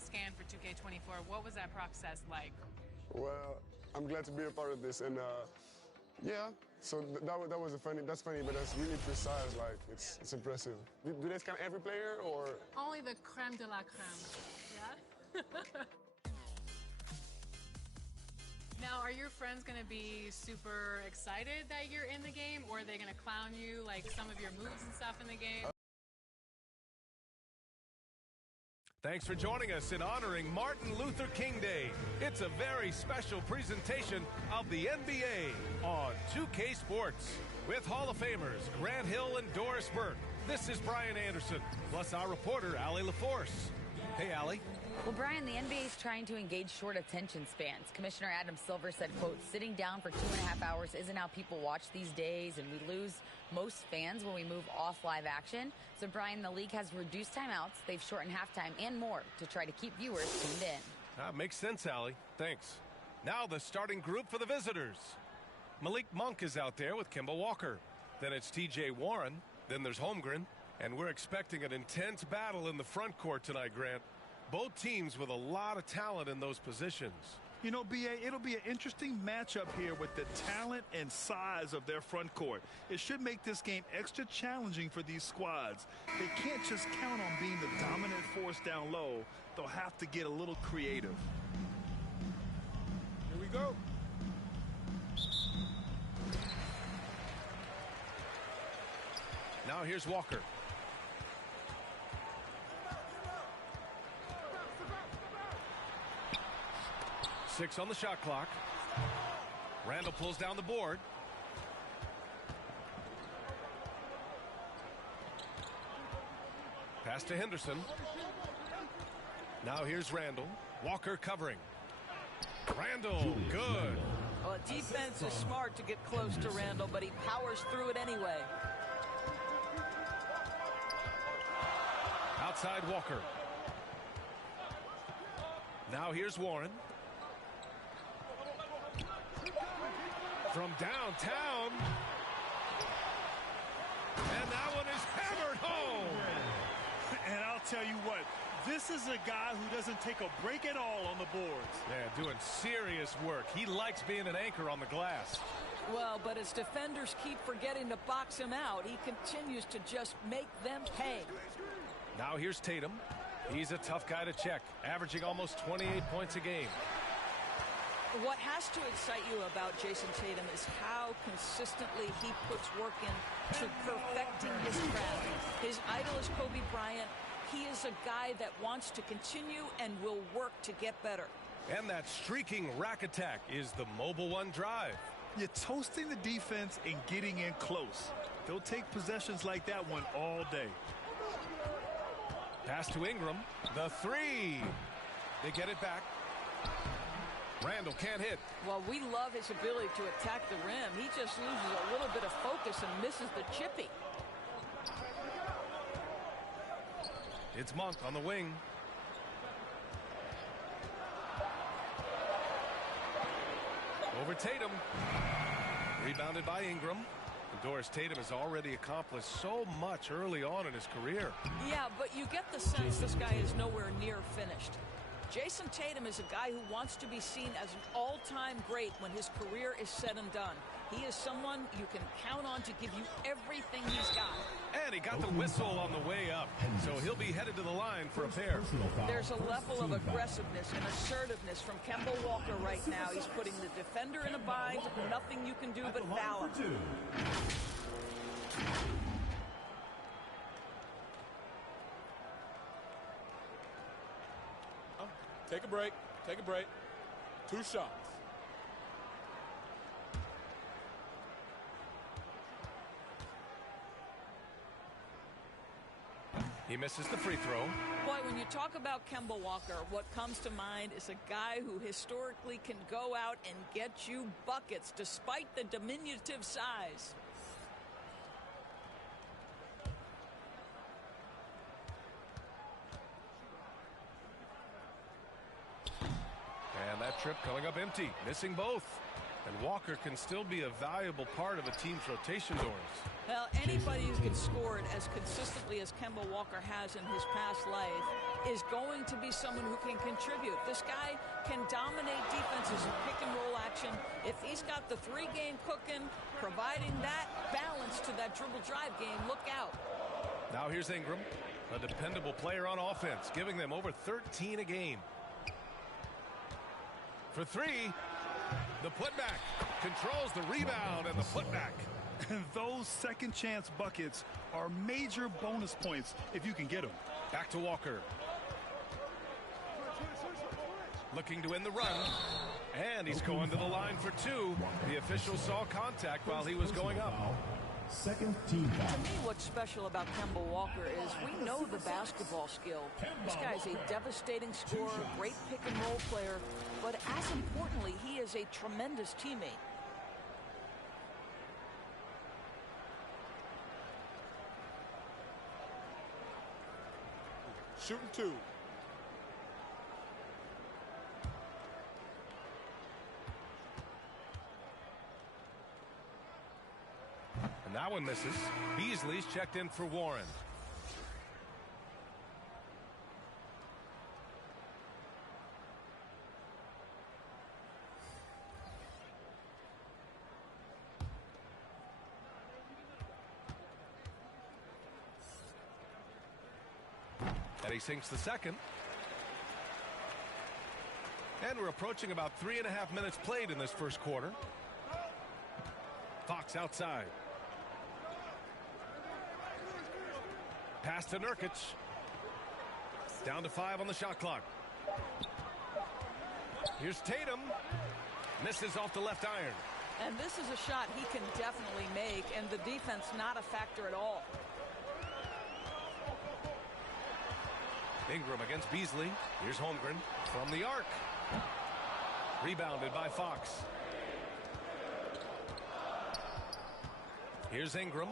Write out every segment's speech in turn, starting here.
stat scan for 2K24. What was that process like? Well, I'm glad to be a part of this, and yeah. So that's funny, but that's really precise. Like it's impressive. Do they scan every player or? Only the creme de la creme. Yeah. Now, are your friends going to be super excited that you're in the game, or are they going to clown you, like some of your moves and stuff in the game? Thanks for joining us in honoring Martin Luther King Day. It's a very special presentation of the NBA on 2K Sports. With Hall of Famers Grant Hill and Doris Burke, this is Brian Anderson, plus our reporter, Allie LaForce. Hey, Allie. Well, Brian, the NBA is trying to engage short attention spans. Commissioner Adam Silver said, quote, sitting down for 2.5 hours isn't how people watch these days, and we lose most fans when we move off live action. So, Brian, the league has reduced timeouts. They've shortened halftime and more to try to keep viewers tuned in. That makes sense, Allie. Thanks. Now the starting group for the visitors. Malik Monk is out there with Kemba Walker. Then it's T.J. Warren. Then there's Holmgren. And we're expecting an intense battle in the front court tonight, Grant. Both teams with a lot of talent in those positions. You know, B.A., it'll be an interesting matchup here with the talent and size of their front court. It should make this game extra challenging for these squads. They can't just count on being the dominant force down low. They'll have to get a little creative. Here we go. Now here's Walker. Six on the shot clock. Randall pulls down the board. Pass to Henderson. Now here's Randall. Walker covering. Randall, good. Well, defense is smart to get close to Randall, but he powers through it anyway. Outside Walker. Now here's Warren. From downtown. And that one is hammered home. And I'll tell you what, this is a guy who doesn't take a break at all on the boards. Yeah, doing serious work. He likes being an anchor on the glass. Well, but as defenders keep forgetting to box him out, he continues to just make them pay. Now here's Tatum. He's a tough guy to check, averaging almost 28 points a game. What has to excite you about Jason Tatum is how consistently he puts work in to perfecting his craft. His idol is Kobe Bryant. He is a guy that wants to continue and will work to get better. And that streaking rack attack is the Mobile One drive. You're toasting the defense and getting in close. They'll take possessions like that one all day. Pass to Ingram. The three. They get it back. Randall can't hit. Well, we love his ability to attack the rim. He just loses a little bit of focus and misses the chippy. It's Monk on the wing. Over Tatum. Rebounded by Ingram. And Doris Tatum has already accomplished so much early on in his career. Yeah, but you get the sense this guy is nowhere near finished. Jason Tatum is a guy who wants to be seen as an all-time great when his career is said and done. He is someone you can count on to give you everything he's got. And he got the whistle on the way up, so he'll be headed to the line for a pair. There's a level of aggressiveness and assertiveness from Kemba Walker right now. He's putting the defender in a bind, nothing you can do but foul. Take a break. Take a break. 2 shots. He misses the free throw. Boy, when you talk about Kemba Walker, what comes to mind is a guy who historically can go out and get you buckets despite the diminutive size. And that trip coming up empty, missing both. And Walker can still be a valuable part of a team's rotation, Doris. Well, anybody who can score it as consistently as Kemba Walker has in his past life is going to be someone who can contribute. This guy can dominate defenses in pick and roll action. If he's got the 3-game cooking, providing that balance to that dribble drive game, look out. Now here's Ingram, a dependable player on offense, giving them over 13 a game. For 3, the putback controls the rebound and the putback. And those second chance buckets are major bonus points if you can get them. Back to Walker. Looking to end the run. And he's going to the line for 2. The official saw contact while he was going up. Second team foul. To me, what's special about Kemba Walker is we know the basketball skill. This guy's a devastating scorer, great pick and roll player, but as importantly, he is a tremendous teammate. Shooting 2. And that one misses. Beasley's checked in for Warren. And he sinks the second. And we're approaching about 3.5 minutes played in this first quarter. Fox outside. Pass to Nurkic. Down to 5 on the shot clock. Here's Tatum. Misses off the left iron. And this is a shot he can definitely make, and the defense not a factor at all. Ingram against Beasley. Here's Holmgren from the arc. Rebounded by Fox. Here's Ingram.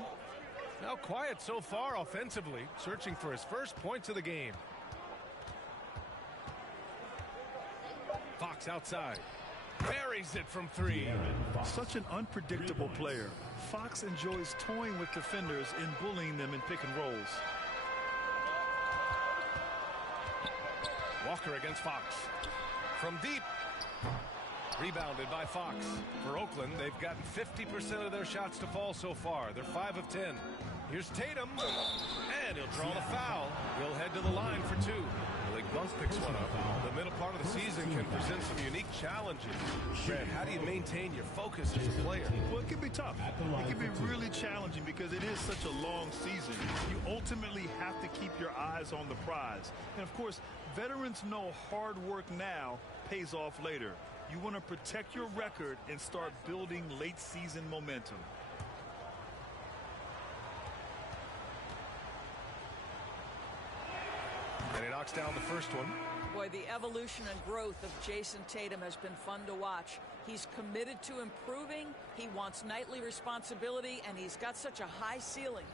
Now quiet so far offensively, searching for his first points of the game. Fox outside. Buries it from 3. Such an unpredictable player. Fox enjoys toying with defenders and bullying them in pick and rolls. Walker against Fox. From deep. Rebounded by Fox. For Oakland, they've gotten 50% of their shots to fall so far. They're 5 of 10. Here's Tatum. And he'll draw the foul. He'll head to the line for 2. Malik Monk picks one up. The middle part of the season can present some unique challenges. Brad, how do you maintain your focus as a player? Well, it can be tough. It can be really challenging because it is such a long season. You ultimately have to keep your eyes on the prize. And, of course, veterans know hard work now pays off later. You want to protect your record and start building late season momentum. And he knocks down the first one. Boy, the evolution and growth of Jason Tatum has been fun to watch. He's committed to improving. He wants nightly responsibility, and he's got such a high ceiling.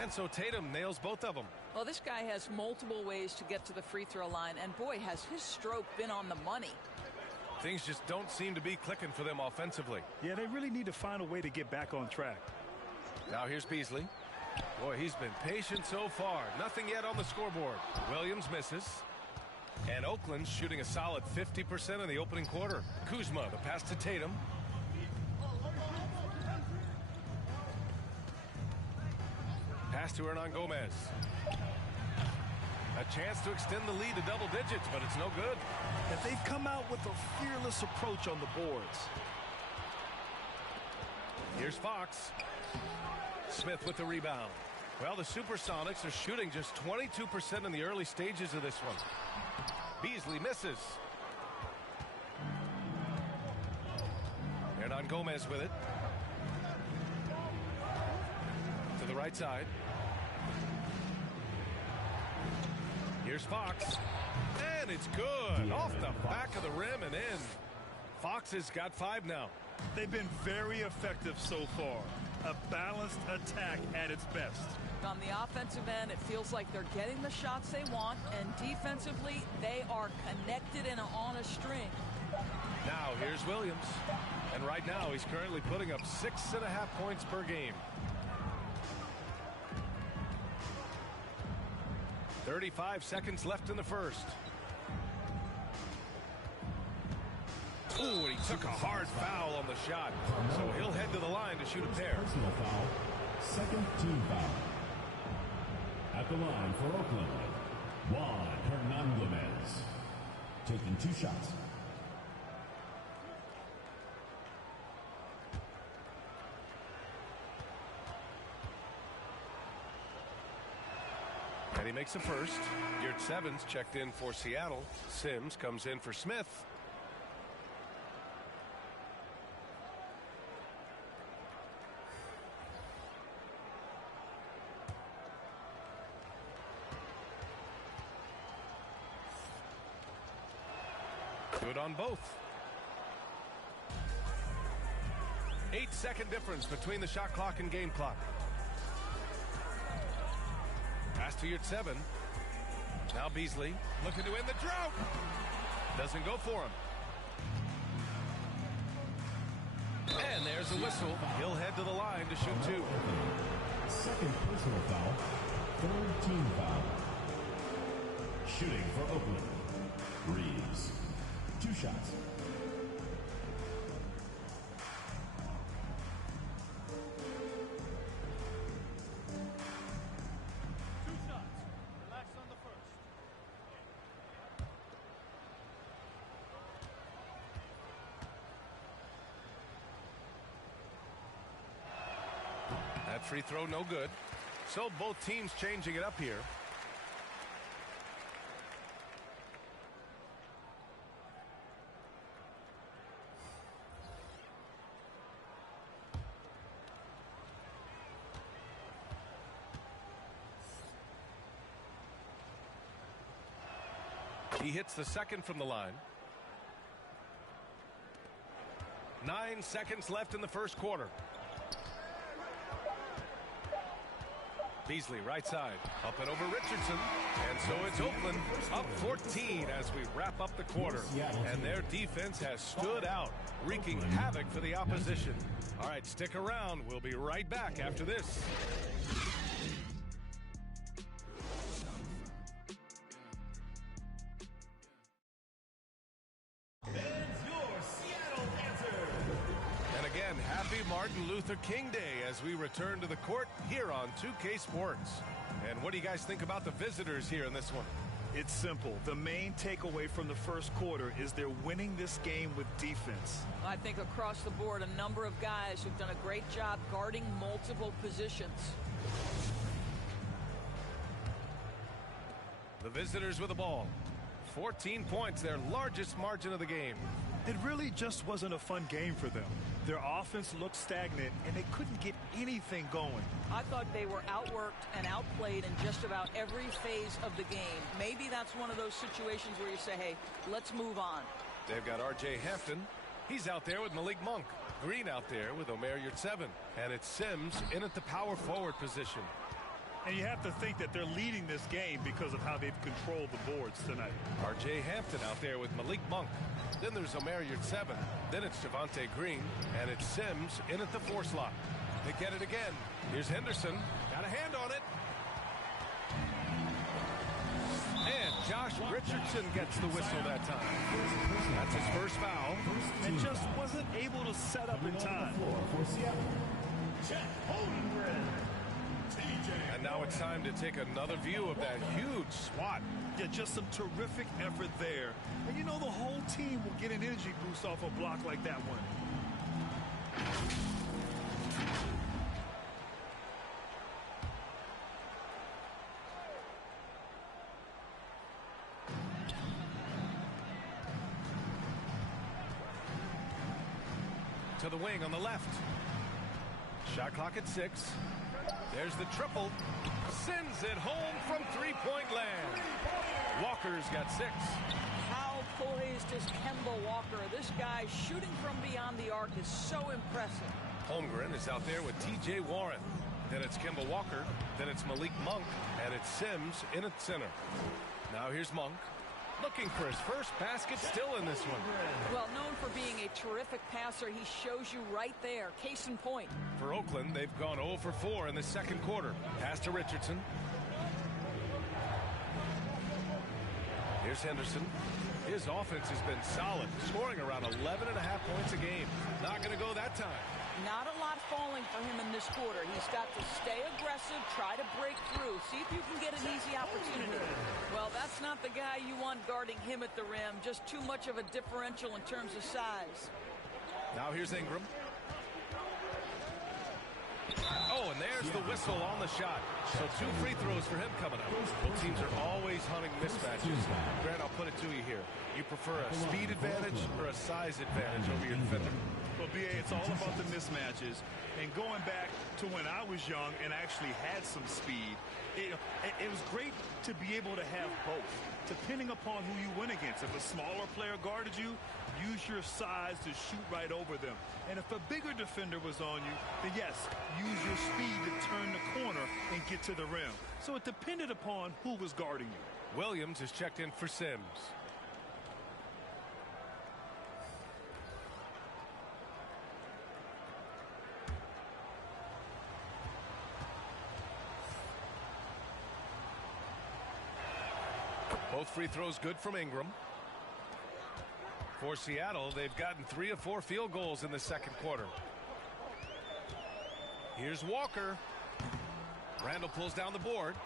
And so Tatum nails both of them. Well, this guy has multiple ways to get to the free throw line, and boy, has his stroke been on the money. Things just don't seem to be clicking for them offensively. Yeah, they really need to find a way to get back on track. Now here's Beasley. Boy, he's been patient so far. Nothing yet on the scoreboard. Williams misses. And Oakland's shooting a solid 50% in the opening quarter. Kuzma, the pass to Tatum. Pass to Hernan Gomez. A chance to extend the lead to double digits, but it's no good. And they've come out with a fearless approach on the boards. Here's Fox. Smith with the rebound. Well, the Supersonics are shooting just 22% in the early stages of this one. Beasley misses. Hernan Gomez with it. To the right side. Here's Fox. And it's good. Off the back of the rim and in. Fox has got 5 now. They've been very effective so far. A balanced attack at its best. On the offensive end, it feels like they're getting the shots they want, and defensively, they are connected and on a string. Now here's Williams. And right now he's currently putting up 6.5 points per game. 35 seconds left in the first. Ooh, and he took a hard foul on the shot. So he'll head to the line to shoot a pair. Personal foul. Second team foul. At the line for Oakland, Juan Hernandez. Taking 2 shots. And he makes a first. Geert Sevens checked in for Seattle. Sims comes in for Smith. Good on both. 8-second difference between the shot clock and game clock. Pass to Geert Seven. Now Beasley looking to end the drought. Doesn't go for him. And there's a whistle. He'll head to the line to shoot 2. Second personal foul. Third team foul. Shooting for Oakland, Reeves. 2 shots. Relax on the first. That free throw no good. So both teams changing it up here. He hits the second from the line. 9 seconds left in the first quarter. Beasley right side. Up and over Richardson. And so it's Oakland up 14 as we wrap up the quarter. And their defense has stood out, wreaking havoc for the opposition. All right, stick around. We'll be right back after this. Martin Luther King Day as we return to the court here on 2K Sports. And what do you guys think about the visitors here in this one? It's simple. The main takeaway from the first quarter is they're winning this game with defense. I think across the board, a number of guys who've done a great job guarding multiple positions. The visitors with the ball. 14 points, their largest margin of the game. It really just wasn't a fun game for them. Their offense looked stagnant, and they couldn't get anything going. I thought they were outworked and outplayed in just about every phase of the game. Maybe that's one of those situations where you say, hey, let's move on. They've got R.J. Hampton. He's out there with Malik Monk. Green out there with Omer Yurtseven. And it's Sims in at the power forward position. And you have to think that they're leading this game because of how they've controlled the boards tonight. R.J. Hampton out there with Malik Monk. Then there's Omer Yurtseven. Then it's Javonte Green. And it's Sims in at the 4 slot. They get it again. Here's Henderson. Got a hand on it. And Josh Richardson gets the whistle that time. That's his first foul. And just wasn't able to set up in time. And now it's time to take another view of that huge swat. Yeah, just some terrific effort there. And you know the whole team will get an energy boost off a block like that one. To the wing on the left. Shot clock at 6. There's the triple. Sends it home from three-point land. Walker's got 6. How poised is Kemba Walker? This guy shooting from beyond the arc is so impressive. Holmgren is out there with T.J. Warren. Then it's Kemba Walker. Then it's Malik Monk. And it's Sims in at center. Now here's Monk. Looking for his first basket still in this one. Well, known for being a terrific passer, he shows you right there. Case in point. For Oakland, they've gone 0 for 4 in the second quarter. Pass to Richardson. Here's Henderson. His offense has been solid, scoring around 11.5 points a game. Not going to go that time. Not a lot falling for him in this quarter. He's got to stay aggressive, try to break through, see if you can get an easy opportunity. Well, that's not the guy you want guarding him at the rim. Just too much of a differential in terms of size. Now here's Ingram. Oh, and there's the whistle on the shot. So 2 free throws for him coming up. Both teams are always hunting mismatches. Grant, I'll put it to you here. You prefer a speed advantage or a size advantage over your defender? Well, BA, it's all about the mismatches. And going back to when I was young and actually had some speed, it was great to be able to have both, depending upon who you went against. If a smaller player guarded you, use your size to shoot right over them. And if a bigger defender was on you, then yes, use your speed to turn the corner and get to the rim. So it depended upon who was guarding you. Williams is checked in for Sims. Both free throws good from Ingram. For Seattle, they've gotten 3 of 4 field goals in the second quarter. Here's Walker. Randall pulls down the board.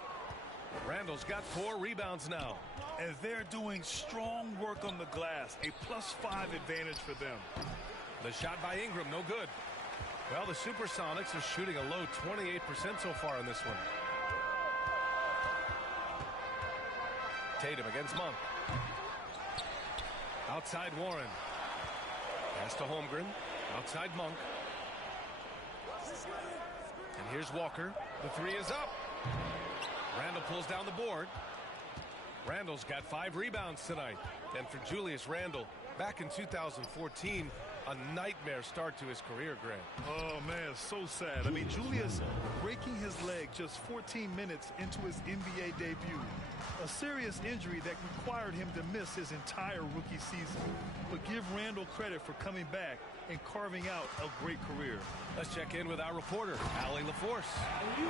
Randall's got 4 rebounds now. And they're doing strong work on the glass, a +5 advantage for them. The shot by Ingram, no good. Well, the Supersonics are shooting a low 28% so far in this one. Tatum against Monk. Outside Warren. Pass to Holmgren. Outside Monk. And here's Walker. The 3 is up. Randall pulls down the board. Randall's got 5 rebounds tonight. And for Julius Randall, back in 2014, a nightmare start to his career, Grant. Oh, man, so sad. I mean, Julius breaking his leg just 14 minutes into his NBA debut. A serious injury that required him to miss his entire rookie season. But give Randall credit for coming back and carving out a great career. Let's check in with our reporter, Allie LaForce.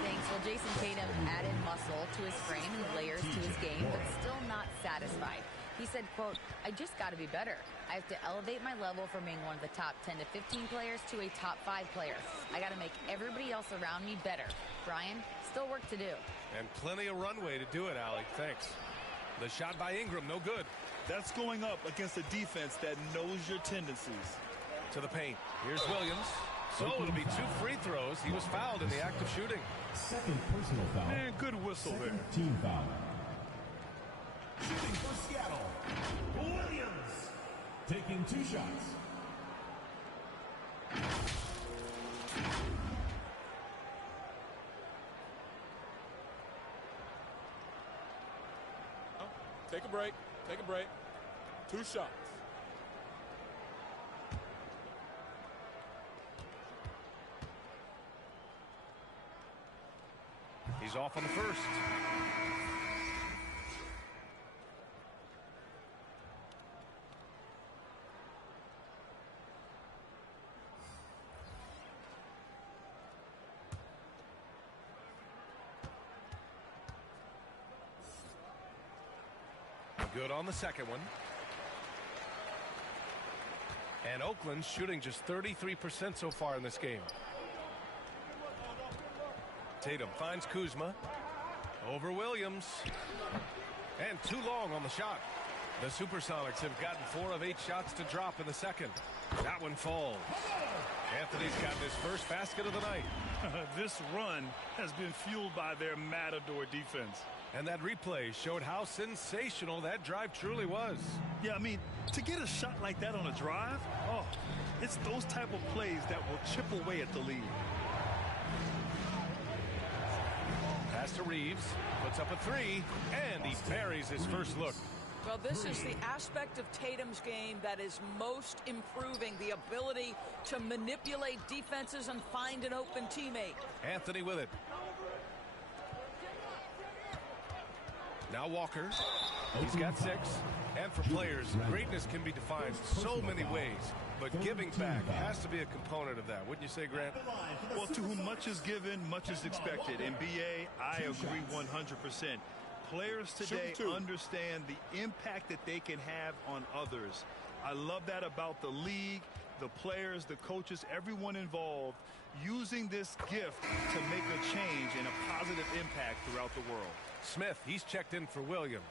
Thanks. Well, Jason Tatum added muscle to his frame and layers to his game, but still not satisfied. He said, quote, "I just got to be better. I have to elevate my level from being one of the top 10 to 15 players to a top 5 player. I got to make everybody else around me better. Brian, still work to do." And plenty of runway to do it, Allie. Thanks. The shot by Ingram, no good. That's going up against a defense that knows your tendencies. To the paint. Here's Williams. So it'll be 2 free throws. He was fouled in the act of shooting. Second personal foul. Man, good whistle there. Team foul. Shooting for Seattle, Williams. Taking 2 shots. Take a break. Take a break. 2 shots. He's off on the first. Good on the second one. And Oakland's shooting just 33% so far in this game. Tatum finds Kuzma. Over Williams. And too long on the shot. The Supersonics have gotten 4 of 8 shots to drop in the second. That one falls. Anthony's got his first basket of the night. This run has been fueled by their Matador defense. And that replay showed how sensational that drive truly was. Yeah, I mean, to get a shot like that on a drive, oh, it's those type of plays that will chip away at the lead. Pass to Reeves, puts up a 3, and he buries his first look. Well, this is the aspect of Tatum's game that is most improving, the ability to manipulate defenses and find an open teammate. Anthony with it. Now Walker. He's got 6. And for players, greatness can be defined so many ways, but giving back has to be a component of that. Wouldn't you say, Grant? Well, to whom much is given, much is expected. In BA, I agree 100%. Players today understand the impact that they can have on others. I love that about the league, the players, the coaches, everyone involved, using this gift to make a change and a positive impact throughout the world. Smith, he's checked in for Williams.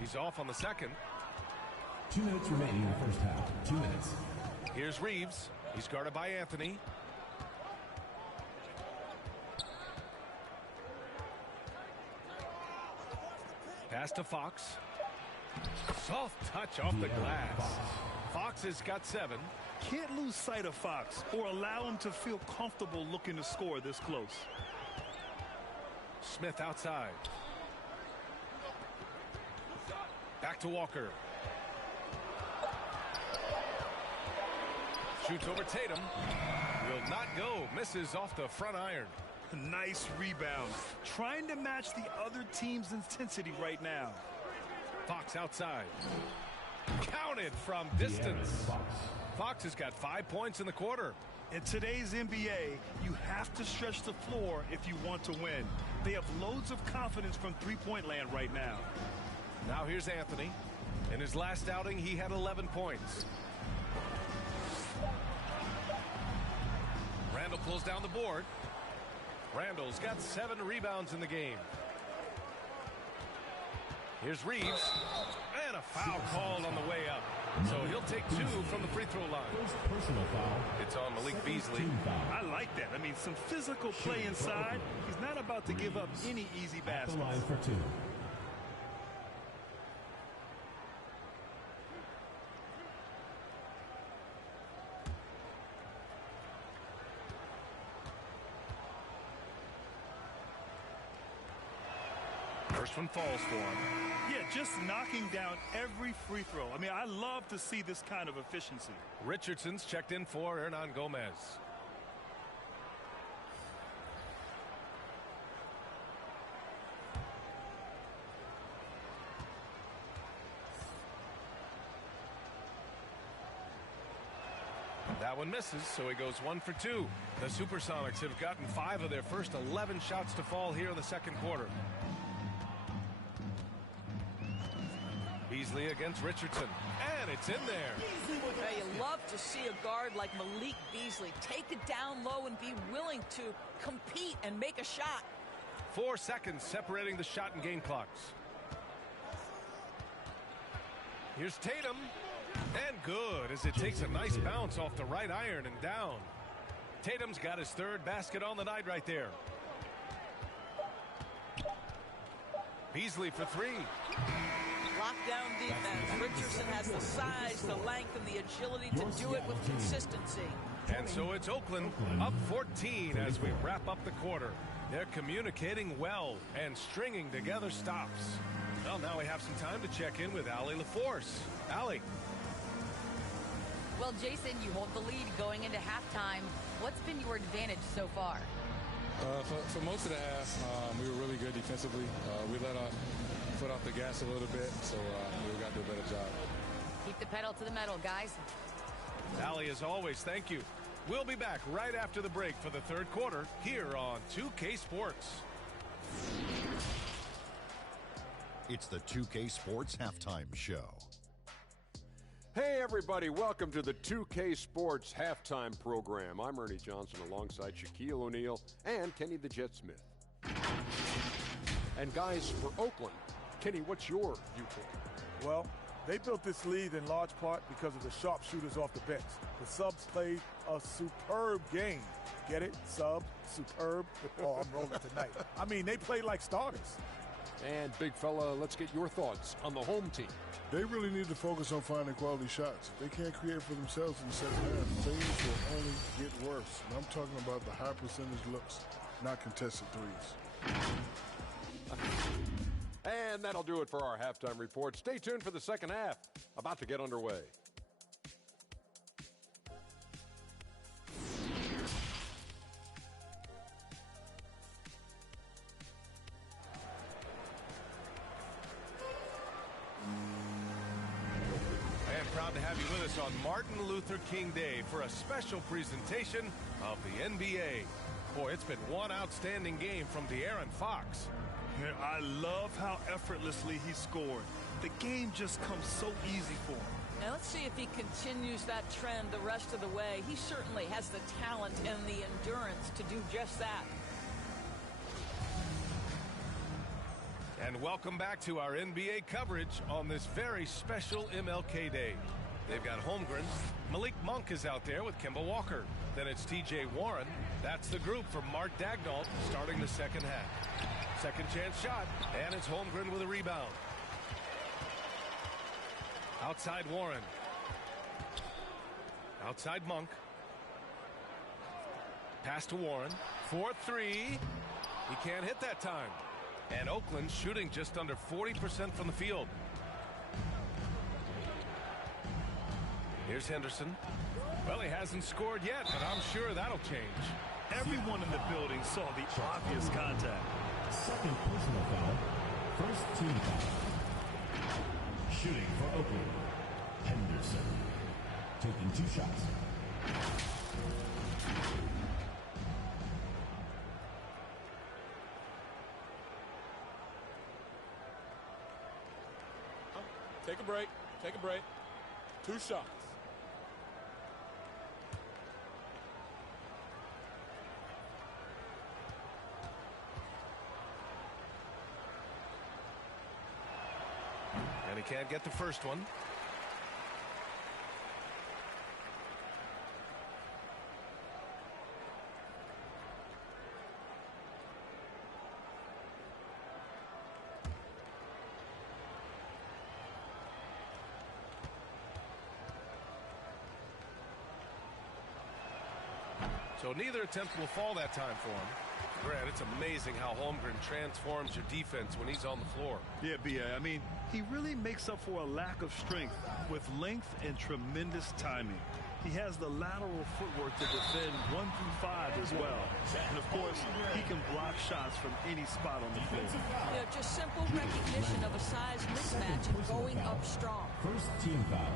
He's off on the second. 2 minutes remaining in the first half. 2 minutes. Here's Reeves. He's guarded by Anthony. Pass to Fox. Soft touch off the glass. Fox has got 7. Can't lose sight of Fox or allow him to feel comfortable looking to score this close. Smith outside. Back to Walker. Shoots over Tatum. Will not go. Misses off the front iron. Nice rebound. Trying to match the other team's intensity right now. Fox outside. Counted from distance. Fox has got 5 points in the quarter. In today's NBA, you have to stretch the floor if you want to win. They have loads of confidence from three-point land right now. Now here's Anthony. In his last outing, he had 11 points. Randall pulls down the board. Randall's got 7 rebounds in the game. Here's Reeves. And a foul called on the way up. So he'll take 2 from the free throw line. Personal foul. It's on Malik Beasley. I like that. I mean, some physical play inside. He's not about to give up any easy baskets. Line for 2. First one falls for him. Yeah, just knocking down every free throw. I mean, I love to see this kind of efficiency. Richardson's checked in for Hernan Gomez. That one misses, so he goes 1 for 2. The Supersonics have gotten 5 of their first 11 shots to fall here in the second quarter. Beasley against Richardson, and it's in there. Hey, you love to see a guard like Malik Beasley take it down low and be willing to compete and make a shot. 4 seconds separating the shot and game clocks. Here's Tatum, and good as it takes a nice bounce off the right iron and down. Tatum's got his 3rd basket on the night right there. Beasley for 3. Lockdown defense. Richardson has the size, the length, and the agility to do it with consistency. And so it's Oakland up 14 as we wrap up the quarter. They're communicating well and stringing together stops. Well, now we have some time to check in with Allie LaForce. Allie. Well, Jason, you hold the lead going into halftime. What's been your advantage so far? For most of the half, we were really good defensively. We let our foot off the gas a little bit, so we got to do a better job. Keep the pedal to the metal, guys. Allie, as always, thank you. We'll be back right after the break for the 3rd quarter here on 2K Sports. It's the 2K Sports Halftime Show. Hey, everybody. Welcome to the 2K Sports Halftime Program. I'm Ernie Johnson alongside Shaquille O'Neal and Kenny the Jet Smith. And, guys, for Oakland, Kenny, what's your viewpoint? Well, they built this lead in large part because of the sharpshooters off the bench. The subs played a superb game. Get it? Sub, superb. Oh, I'm rolling tonight. I mean, they played like starters. And, big fella, let's get your thoughts on the home team. They really need to focus on finding quality shots. If they can't create for themselves in the second half, things will only get worse. And I'm talking about the high percentage looks, not contested threes. And that'll do it for our halftime report. Stay tuned for the second half, about to get underway. Proud to have you with us on Martin Luther King Day for a special presentation of the NBA. Boy, it's been one outstanding game from De'Aaron Fox. Yeah, I love how effortlessly he scored. The game just comes so easy for him. Now let's see if he continues that trend the rest of the way. He certainly has the talent and the endurance to do just that. And welcome back to our NBA coverage on this very special MLK Day. They've got Holmgren. Malik Monk is out there with Kemba Walker. Then it's T.J. Warren. That's the group from Mark Daigneault starting the second half. Second chance shot, and it's Holmgren with a rebound. Outside Warren. Outside Monk. Pass to Warren. 4-3. He can't hit that time. And Oakland shooting just under 40% from the field. Here's Henderson. Well, he hasn't scored yet, but I'm sure that'll change. Everyone in the building saw the obvious contact. Second personal foul. First team foul. Shooting for Oakland. Henderson. Taking 2 shots. Take a break. Take a break. 2 shots. And he can't get the first one. So neither attempt will fall that time for him. Grant, it's amazing how Holmgren transforms your defense when he's on the floor. Yeah, B.A. I mean, he really makes up for a lack of strength with length and tremendous timing. He has the lateral footwork to defend 1 through 5 as well. And, of course, he can block shots from any spot on the floor. You know, just simple recognition of a size mismatch and going up strong. First team foul.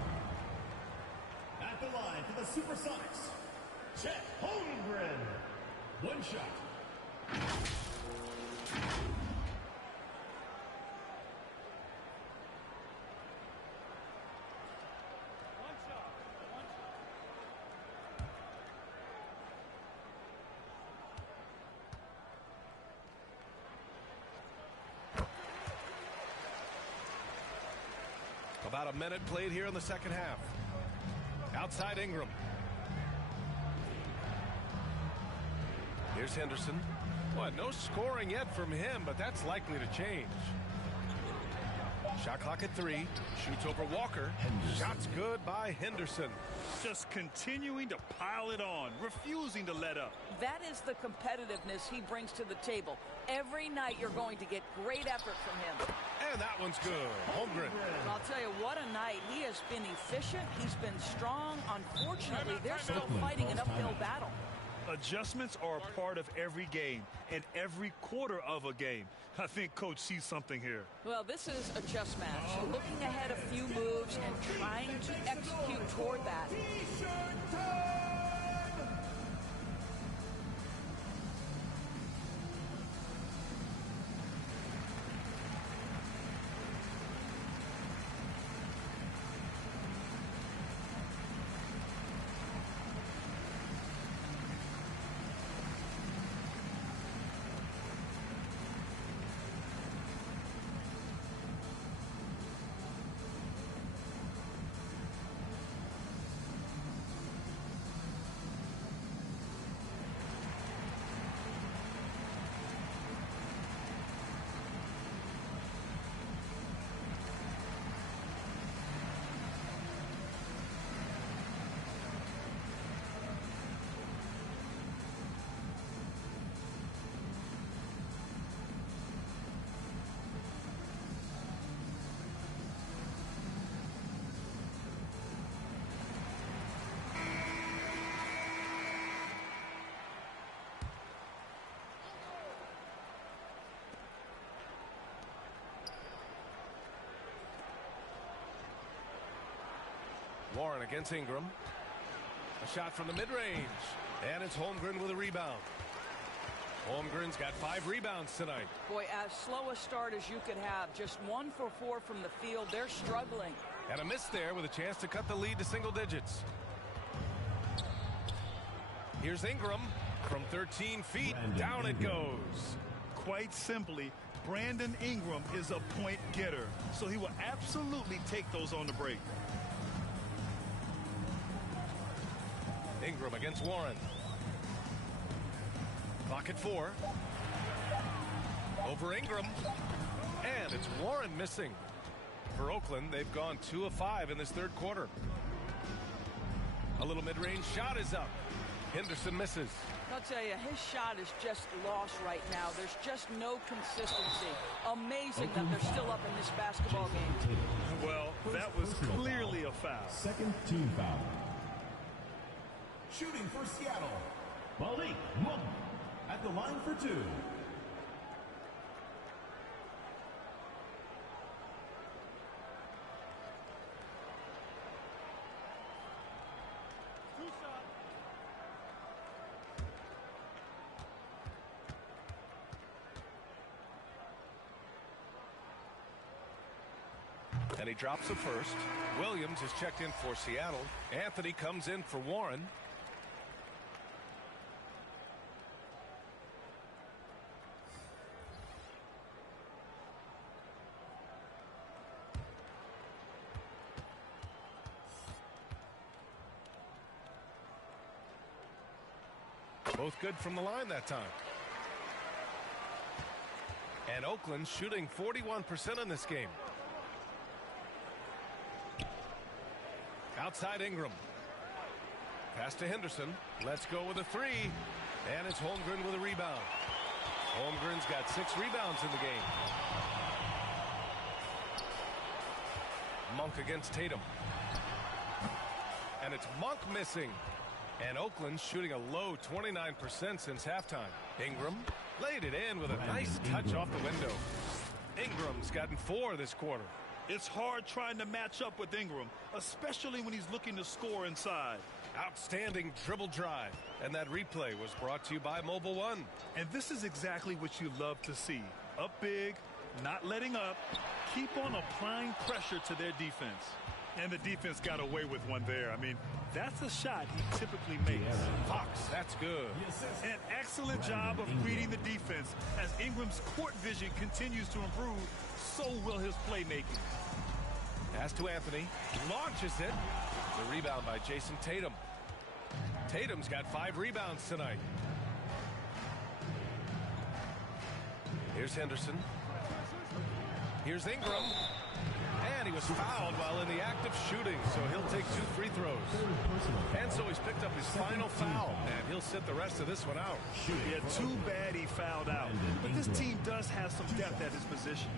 At the line for the Supersonics, Chet Holmgren. 1 shot. About a minute played here in the second half. Outside Ingram. Here's Henderson. Well, no scoring yet from him, but that's likely to change. Shot clock at 3. Shoots over Walker. Shot's good by Henderson. Just continuing to pile it on, refusing to let up. That is the competitiveness he brings to the table. Every night you're going to get great effort from him. And that one's good. Holmgren. I'll tell you, what a night. He has been efficient. He's been strong. Unfortunately, they're still fighting an uphill battle. Adjustments are a part of every game and every quarter of a game. I think Coach sees something here. Well, this is a chess match. Looking ahead a few moves and trying to execute toward that. against Ingram. A shot from the mid-range. And it's Holmgren with a rebound. Holmgren's got 5 rebounds tonight. Boy, as slow a start as you could have. Just 1 for 4 from the field. They're struggling. And a miss there with a chance to cut the lead to single digits. Here's Ingram from 13 feet. Down it goes. Quite simply, Brandon Ingram is a point getter, so he will absolutely take those on the break. Ingram against Warren. Clock at 4. Over Ingram. And it's Warren missing. For Oakland, they've gone 2 of 5 in this third quarter. A little mid-range shot is up. Henderson misses. I'll tell you, his shot is just lost right now. There's just no consistency. Amazing that they're still up in this basketball game. Well, that was clearly a foul. Second team foul. Shooting for Seattle, Malik Monk at the line for 2. And he drops the first. Williams is checked in for Seattle. Anthony comes in for Warren. Both good from the line that time. And Oakland shooting 41% in this game. Outside Ingram. Pass to Henderson. Let's go with a 3. And it's Holmgren with a rebound. Holmgren's got 6 rebounds in the game. Monk against Tatum. And it's Monk missing. And Oakland shooting a low 29% since halftime. Ingram laid it in with a nice touch off the window. Ingram's gotten 4 this quarter. It's hard trying to match up with Ingram, especially when he's looking to score inside. Outstanding dribble drive. And that replay was brought to you by Mobile One. And this is exactly what you love to see. Up big, not letting up, keep on applying pressure to their defense. And the defense got away with one there. I mean, that's a shot he typically makes. Fox, that's good. An excellent job of reading the defense. As Ingram's court vision continues to improve, so will his playmaking. Pass to Anthony. Launches it. The rebound by Jason Tatum. Tatum's got 5 rebounds tonight. Here's Henderson. Here's Ingram. And he was fouled while in the act of shooting, so he'll take 2 free throws. And so he's picked up his final foul, and he'll sit the rest of this one out. Yeah, too bad he fouled out. But this team does have some depth at his position.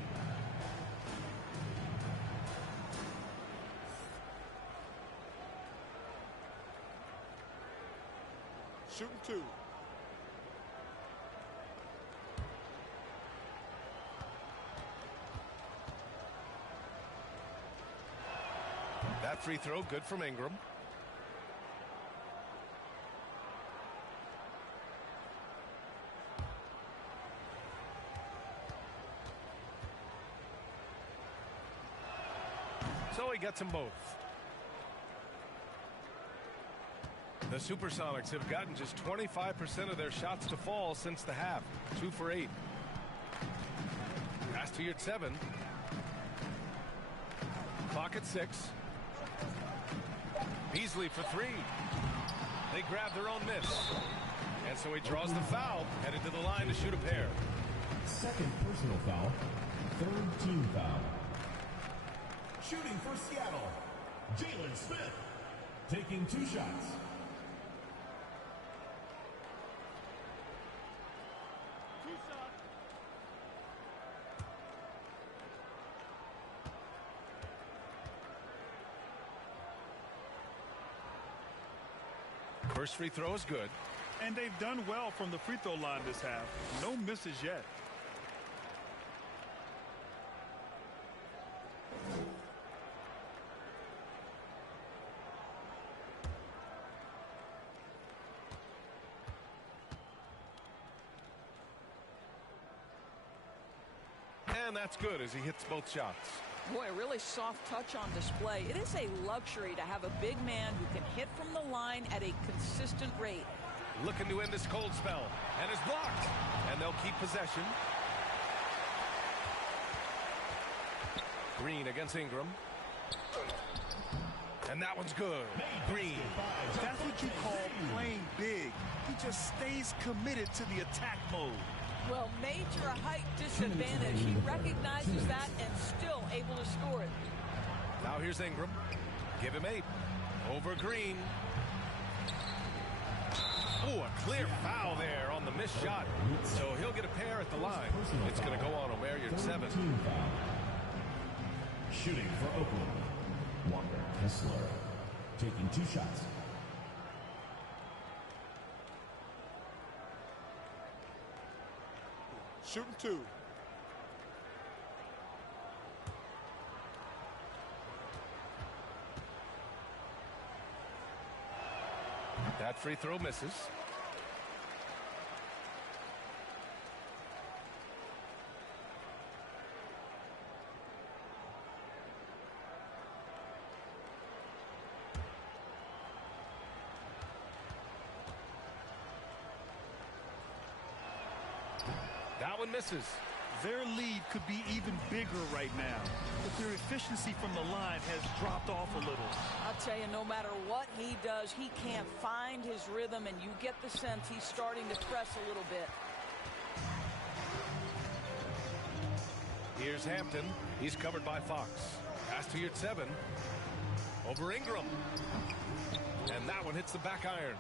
Shooting 2. That free throw good from Ingram. So he gets them both. The Supersonics have gotten just 25% of their shots to fall since the half. 2 for 8. Pass to Yurtseven. Clock at 6. Beasley for 3. They grab their own miss. And so he draws the foul, headed to the line to shoot a pair. Second personal foul. Third team foul. Shooting for Seattle, Jalen Smith. Taking 2 shots. First free throw is good. And they've done well from the free throw line this half. No misses yet. And that's good as he hits both shots. Boy, a really soft touch on display. It is a luxury to have a big man who can hit from the line at a consistent rate. Looking to end this cold spell. And is blocked. And they'll keep possession. Green against Ingram. And that one's good. Green. That's what you call playing big. He just stays committed to the attack mode. Well, major height disadvantage. He recognizes that and still able to score it. Now here's Ingram. Give him 8. Over Green. Oh, a clear foul there on the missed shot. So he'll get a pair at the line. It's going to go on Omer at 7. Shooting for Oakland, Walker Kessler, taking 2 shots. Shooting 2. That free throw misses. That one misses. Their lead could be even bigger right now, but their efficiency from the line has dropped off a little. I'll tell you, no matter what he does, he can't find his rhythm, and you get the sense he's starting to press a little bit. Here's Hampton. He's covered by Fox. Pass to your 7. Over Ingram. And that one hits the back iron.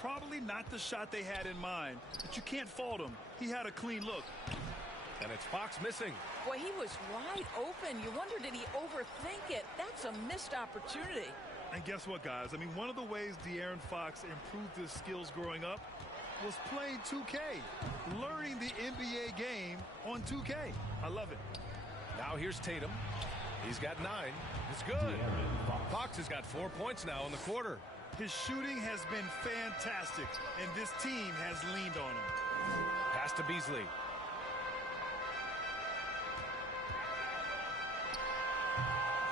Probably not the shot they had in mind, but you can't fault him. He had a clean look. And it's Fox missing. Boy, he was wide open. You wonder, did he overthink it? That's a missed opportunity. And guess what, guys? I mean, one of the ways De'Aaron Fox improved his skills growing up was playing 2K, learning the NBA game on 2K. I love it. Now here's Tatum. He's got 9. It's good. Fox has got 4 points now in the quarter. His shooting has been fantastic, and this team has leaned on him. Pass to Beasley.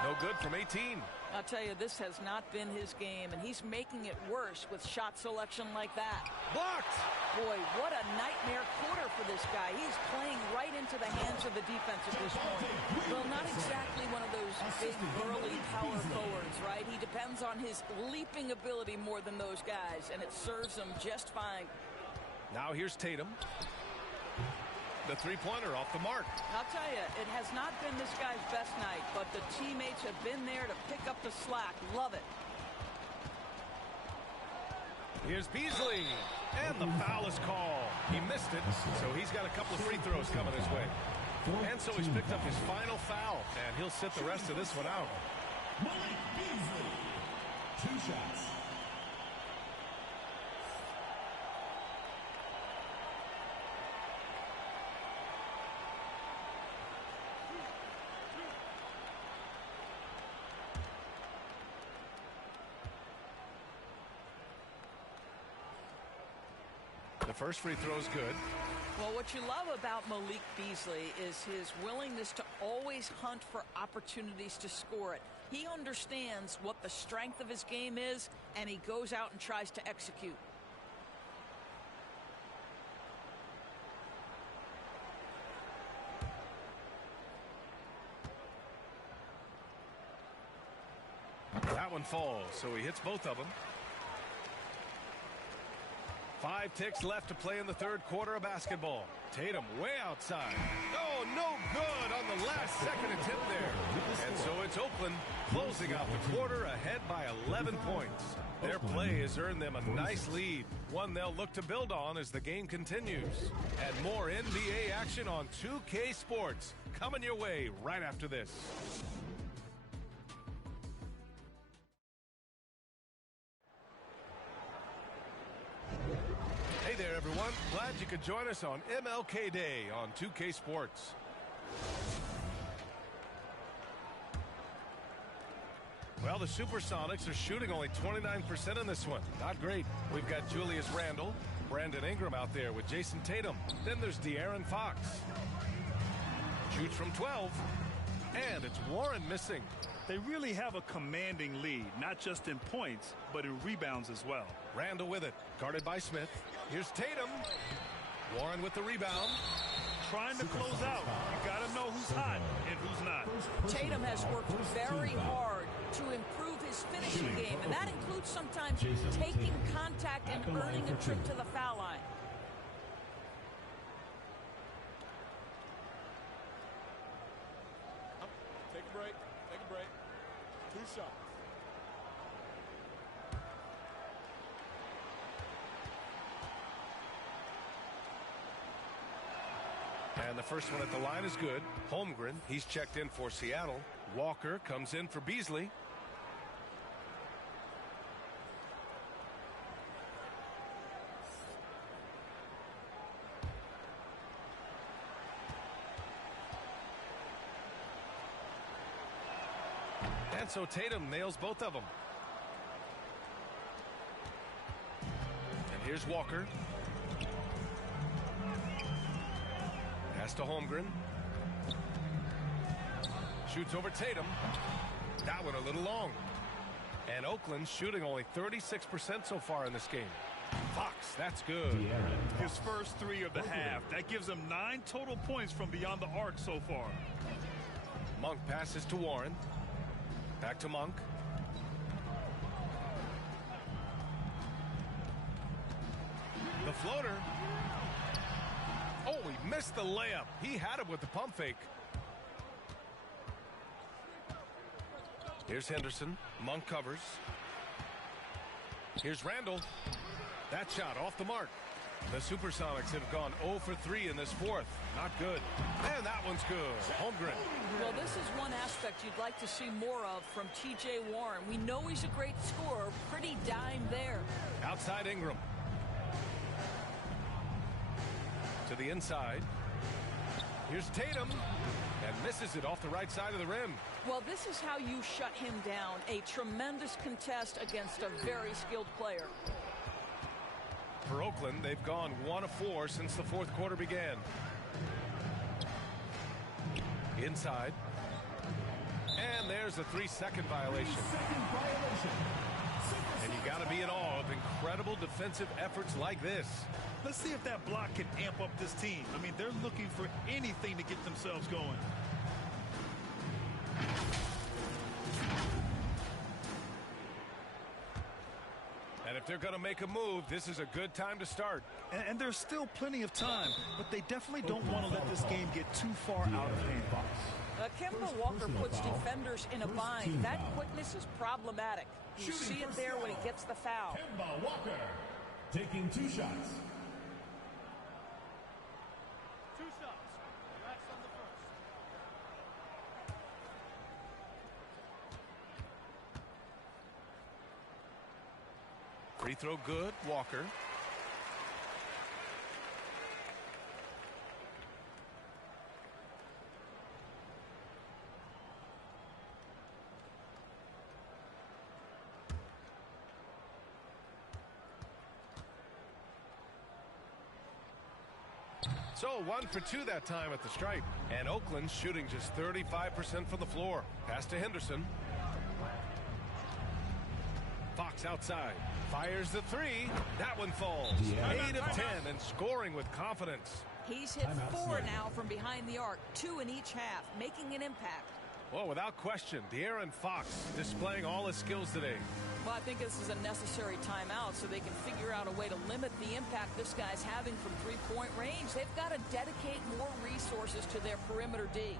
No good from 18. I'll tell you, this has not been his game, and he's making it worse with shot selection like that. Blocked! Boy, what a nightmare quarter for this guy. He's playing right into the hands of the defense at this point. Well, not exactly one of those big, burly power forwards, right? He depends on his leaping ability more than those guys, and it serves him just fine. Now here's Tatum. The three-pointer off the mark. I'll tell you, it has not been this guy's best night, but the teammates have been there to pick up the slack. Love it. Here's Beasley. And the foul is called. He missed it, so he's got a couple of free throws coming his way. And so he's picked up his final foul, and he'll sit the rest of this one out. Malik Beasley, 2 shots. The first free throw is good. Well, what you love about Malik Beasley is his willingness to always hunt for opportunities to score it. He understands what the strength of his game is, and he goes out and tries to execute. That one falls, so he hits both of them. 5 ticks left to play in the third quarter of basketball. Tatum way outside. Oh, no good on the last second attempt there. And so it's Oakland closing out the quarter ahead by 11 points. Their play has earned them a nice lead, one they'll look to build on as the game continues. And more NBA action on 2K Sports coming your way right after this. Hey there, everyone. Glad you could join us on MLK Day on 2K Sports. Well, the Supersonics are shooting only 29% in this one. Not great. We've got Julius Randle, Brandon Ingram out there with Jason Tatum. Then there's De'Aaron Fox. Shoots from 12. And it's Warren missing. They really have a commanding lead, not just in points, but in rebounds as well. Randall with it, guarded by Smith. Here's Tatum. Warren with the rebound. Trying to close out. You got to know who's hot and who's not. Tatum has worked very hard to improve his finishing game, and that includes sometimes taking contact and earning a trip to the foul line. Take a break. Take a break. 2 shots. And the first one at the line is good. Holmgren, he's checked in for Seattle. Walker comes in for Beasley. And so Tatum nails both of them. And here's Walker. Pass to Holmgren. Shoots over Tatum. That one a little long. And Oakland's shooting only 36% so far in this game. Fox, that's good. His first 3 of the half. That gives him 9 total points from beyond the arc so far. Monk passes to Warren. Back to Monk. The floater. Oh, he missed the layup. He had it with the pump fake. Here's Henderson. Monk covers. Here's Randall. That shot off the mark. The Supersonics have gone 0 for 3 in this fourth. Not good. And that one's good. Holmgren. Well, this is one aspect you'd like to see more of from T.J. Warren. We know he's a great scorer. Pretty dime there. Outside Ingram. To the inside. Here's Tatum. And misses it off the right side of the rim. Well, this is how you shut him down. A tremendous contest against a very skilled player. For Oakland, they've gone 1 of 4 since the fourth quarter began. Inside. And there's a 3-second violation. And you got to be in awe of incredible defensive efforts like this. Let's see if that block can amp up this team. I mean, they're looking for anything to get themselves going. And if they're going to make a move, this is a good time to start. And there's still plenty of time, but they definitely don't want to let this game get too far out of hand. Kemba Walker puts defenders in a bind. That quickness is problematic. You see it there when he gets the foul. Kemba Walker taking 2 shots. 2 shots. Congrats on the first. Free throw good. Walker. So 1 for 2 that time at the stripe. And Oakland's shooting just 35% from the floor. Pass to Henderson. Fox outside. Fires the 3. That one falls. 8 of 10 and scoring with confidence. He's hit 4 now from behind the arc. 2 in each half, making an impact. Well, without question, De'Aaron Fox displaying all his skills today. Well, I think this is a necessary timeout so they can figure out a way to limit the impact this guy's having from three-point range. They've got to dedicate more resources to their perimeter D.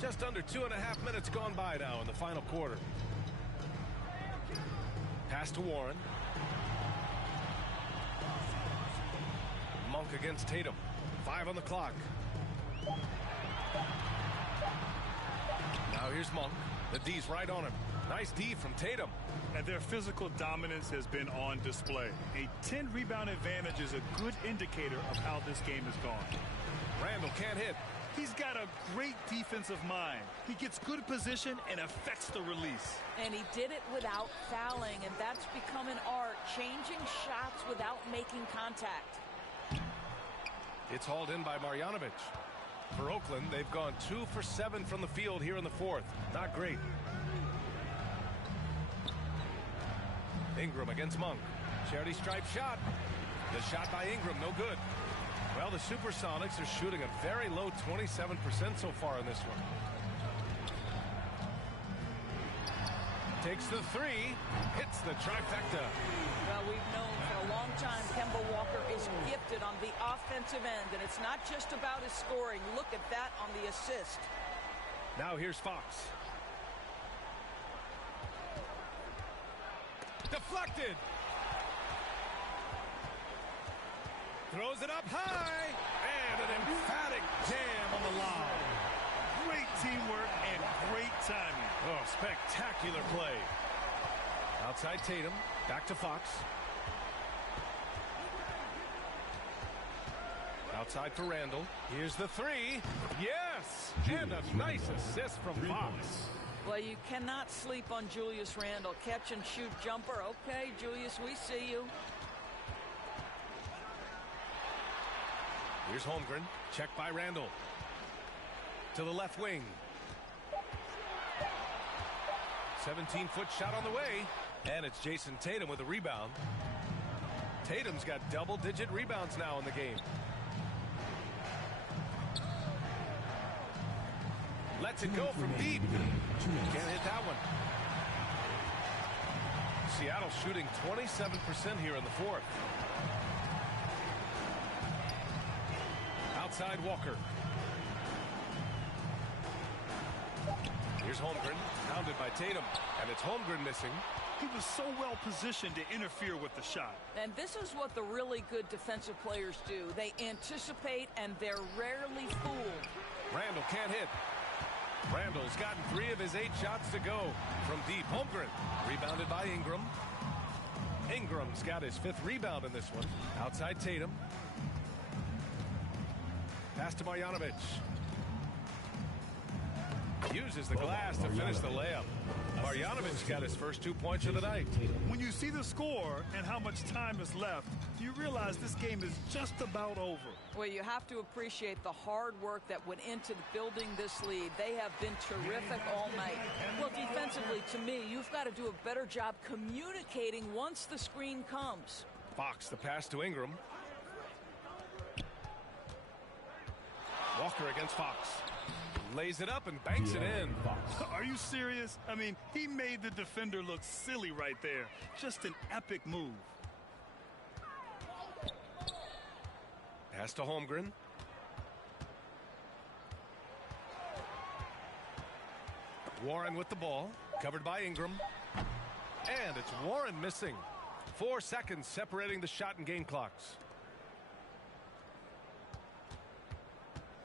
Just under 2.5 minutes gone by now in the final quarter. Pass to Warren. Monk against Tatum. 5 on the clock. Now here's Monk. The D's right on him. Nice D from Tatum. And their physical dominance has been on display. A 10-rebound advantage is a good indicator of how this game has gone. Randall can't hit. He's got a great defensive mind. He gets good position and affects the release. And he did it without fouling, and that's become an art, changing shots without making contact. It's hauled in by Marjanovic. For Oakland, they've gone 2 for 7 from the field here in the fourth. Not great. Ingram against Monk. Charity stripe shot. The shot by Ingram, no good. Well, the Supersonics are shooting a very low 27% so far in this one. Takes the 3, hits the trifecta. Well, we've known for a long time Kemba Walker is gifted on the offensive end, and it's not just about his scoring. Look at that on the assist. Now here's Fox. Deflected. Throws it up high. And an emphatic jam on the line. Great teamwork and great timing. Oh, spectacular play. Outside Tatum. Back to Fox. Outside for Randall. Here's the 3. Yes! And a nice assist from Fox. Well, you cannot sleep on Julius Randle. Catch and shoot jumper. Okay, Julius, we see you. Here's Holmgren. Checked by Randall. To the left wing. 17-foot shot on the way. And it's Jason Tatum with a rebound. Tatum's got double-digit rebounds now in the game. Lets it go from deep. Can't hit that one. Seattle shooting 27% here in the fourth. Outside Walker. Here's Holmgren, pounded by Tatum, and it's Holmgren missing. He was so well positioned to interfere with the shot. And this is what the really good defensive players do. They anticipate, and they're rarely fooled. Randall can't hit. Randall's gotten 3 of his 8 shots to go from deep. Holmgren, rebounded by Ingram. Ingram's got his 5th rebound in this one. Outside Tatum. Pass to Marjanovic. Uses the glass to finish the layup. Marjanovic got his first 2 points of the night. When you see the score and how much time is left, you realize this game is just about over. Well, you have to appreciate the hard work that went into building this lead. They have been terrific all night. Well, defensively, to me, you've got to do a better job communicating once the screen comes. Fox, the pass to Ingram. Walker against Fox. Lays it up and banks it in. Are you serious? I mean, he made the defender look silly right there. Just an epic move. Pass to Holmgren. Warren with the ball. Covered by Ingram. And it's Warren missing. 4 seconds separating the shot and game clocks.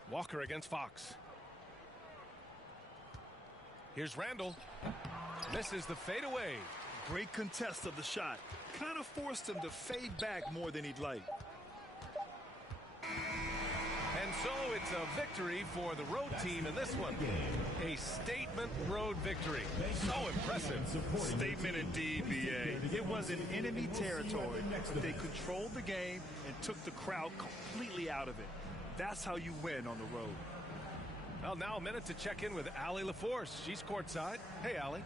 Walker against Fox. Here's Randall. Misses the fadeaway. Great contest of the shot. Kind of forced him to fade back more than he'd like. And so it's a victory for the road team in this one. A statement road victory. So impressive. Statement indeed, BA. It was in enemy territory, but they controlled the game and took the crowd completely out of it. That's how you win on the road. Well, now a minute to check in with Allie LaForce. She's courtside. Hey, Allie.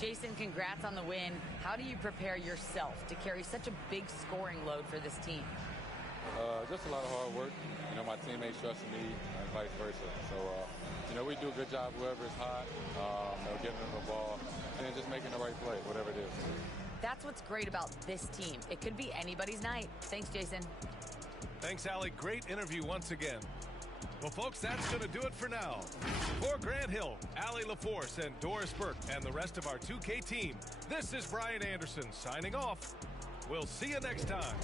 Jason, congrats on the win. How do you prepare yourself to carry such a big scoring load for this team? Just a lot of hard work. You know, my teammates trusting me and vice versa. So, you know, we do a good job whoever's hot, you know, getting them the ball, and then just making the right play, whatever it is. That's what's great about this team. It could be anybody's night. Thanks, Jason. Thanks, Allie. Great interview once again. Well, folks, that's going to do it for now. For Grant Hill, Allie LaForce, and Doris Burke, and the rest of our 2K team, this is Brian Anderson signing off. We'll see you next time.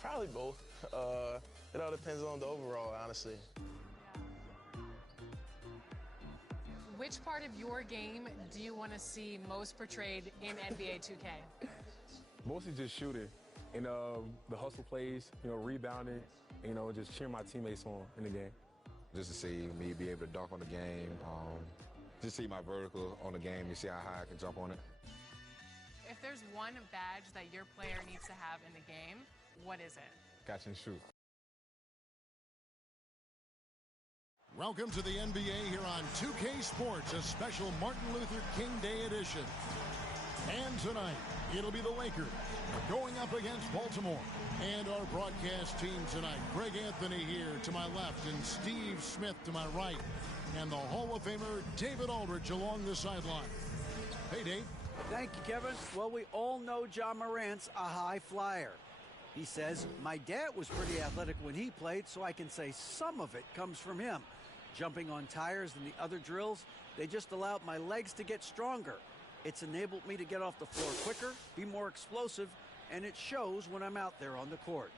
Probably both. It all depends on the overall, honestly. Which part of your game do you want to see most portrayed in NBA 2K? Mostly just shooting and the hustle plays, rebounding, just cheering my teammates on in the game. Just to see me be able to dunk on the game, just see my vertical on the game, you see how high I can jump on it. If there's one badge that your player needs to have in the game, what is it? Catch and shoot. Welcome to the NBA here on 2K Sports, a special Martin Luther King Day edition. And tonight, it'll be the Lakers going up against Baltimore. And our broadcast team tonight, Greg Anthony here to my left and Steve Smith to my right. And the Hall of Famer David Aldridge along the sideline. Hey, Dave. Thank you, Kevin. Well, we all know Ja Morant's a high flyer. He says, my dad was pretty athletic when he played, so I can say some of it comes from him. Jumping on tires and the other drills, they just allowed my legs to get stronger. It's enabled me to get off the floor quicker, be more explosive, and it shows when I'm out there on the court.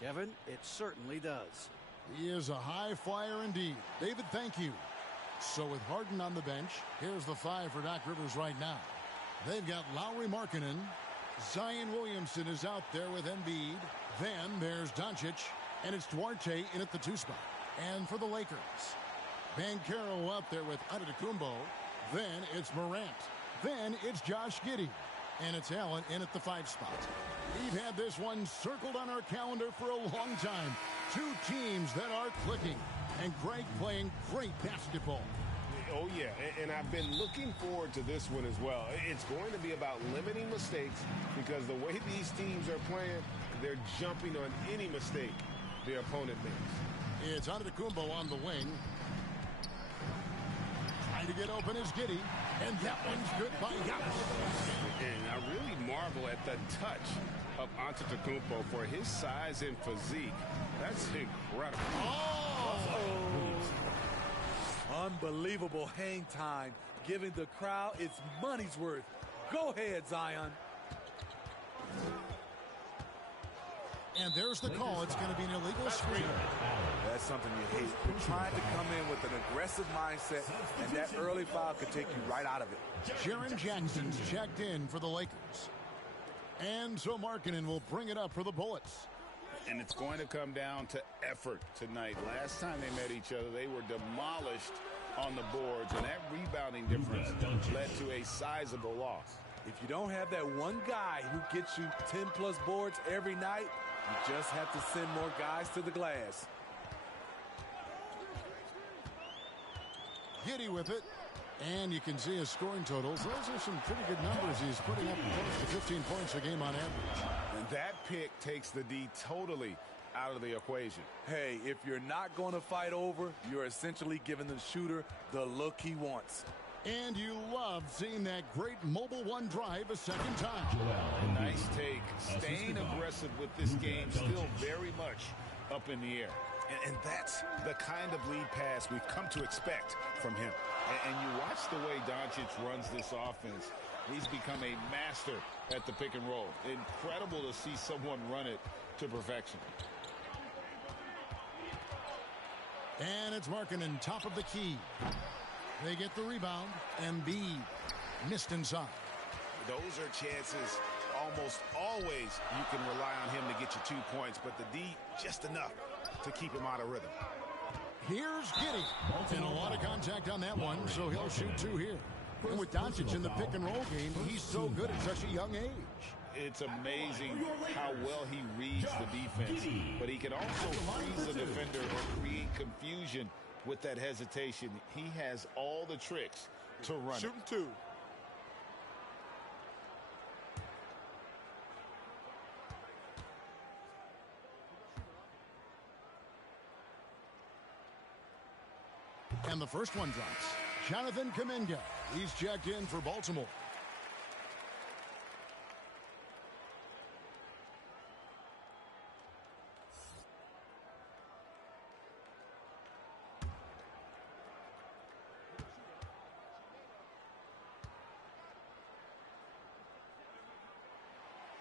Kevin, it certainly does. He is a high flyer indeed. David, thank you. So with Harden on the bench, here's the five for Doc Rivers right now. They've got Lowry Markkanen. Zion Williamson is out there with Embiid. Then there's Doncic, and it's Duarte in at the 2 spot. And for the Lakers, Banchero out there with Antetokounmpo. Then it's Morant. Then it's Josh Giddey. And it's Allen in at the 5 spot. We've had this one circled on our calendar for a long time. Two teams that are clicking. And Greg playing great basketball. Oh, yeah, and I've been looking forward to this one as well. It's going to be about limiting mistakes because the way these teams are playing, they're jumping on any mistake their opponent makes. It's Antetokounmpo on the wing. Trying to get open is Giddey, and that one's good by Giannis. And I really marvel at the touch of Antetokounmpo for his size and physique. That's incredible. Unbelievable hang time, giving the crowd its money's worth. Go ahead, Zion. And there's the call. It's going to be an illegal screen. That's something you hate. You're trying to come in with an aggressive mindset, and that early foul could take you right out of it. Jaren Jackson's checked in for the Lakers. And so Markkanen will bring it up for the Bullets. And it's going to come down to effort tonight. Last time they met each other, they were demolished on the boards, and that rebounding difference led to a sizable loss. If you don't have that one guy who gets you 10-plus boards every night, you just have to send more guys to the glass. Giddey with it. And you can see his scoring totals. Those are some pretty good numbers. He's putting up close to 15 points a game on average. And that pick takes the D totally out of the equation. Hey, if you're not going to fight over, you're essentially giving the shooter the look he wants. And you love seeing that great mobile one drive a second time. Nice take. Staying aggressive with this game, still very much up in the air. And that's the kind of lead pass we've come to expect from him. And you watch the way Doncic runs this offense. He's become a master at the pick and roll. Incredible to see someone run it to perfection. And it's Markkanen, top of the key. They get the rebound. Embiid missed inside. Those are chances almost always you can rely on him to get you 2 points, but the D just enough to keep him out of rhythm. Here's Giddey. And a lot of contact on that one, so he'll shoot 2 here. And with Doncic in the pick and roll game, he's so good at such a young age. It's amazing how well he reads the defense, but he can also freeze the defender or create confusion with that hesitation. He has all the tricks to run. Shooting 2. And the first one drops. Jonathan Kuminga. He's checked in for Baltimore.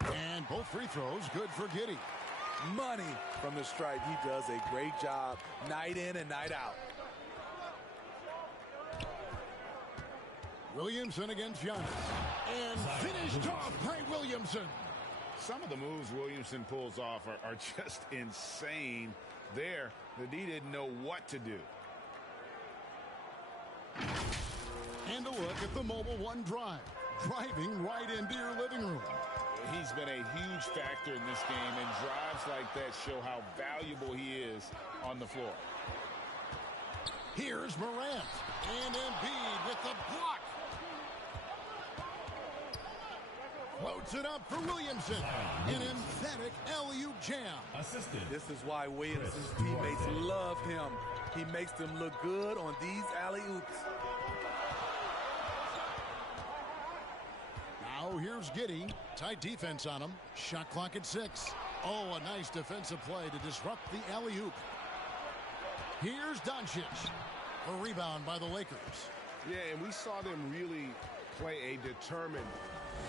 And both free throws good for Giddey. money from the stripe. He does a great job night in and night out. Williamson against Giannis. And finished off by Williamson. Some of the moves Williamson pulls off are just insane. There, the D didn't know what to do. And a look at the Mobile One drive. Driving right into your living room. He's been a huge factor in this game, and drives like that show how valuable he is on the floor. Here's Morant. And Embiid with the block. Floats it up for Williamson. An emphatic LU jam. Assisted. This is why Williamson's teammates love him. He makes them look good on these alley-oops. Now here's Giddey. Tight defense on him. Shot clock at 6. Oh, a nice defensive play to disrupt the alley-oop. Here's Doncic. A rebound by the Lakers. Yeah, and we saw them really play a determined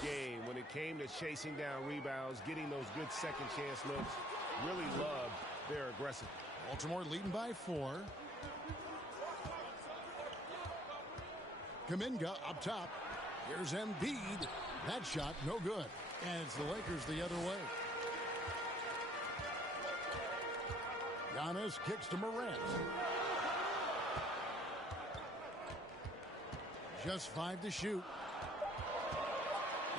game when it came to chasing down rebounds, getting those good second chance looks. Really loved their aggressive. Baltimore leading by 4. Kuminga up top. Here's Embiid. That shot no good. And it's the Lakers the other way. Giannis kicks to Morant. Just 5 to shoot.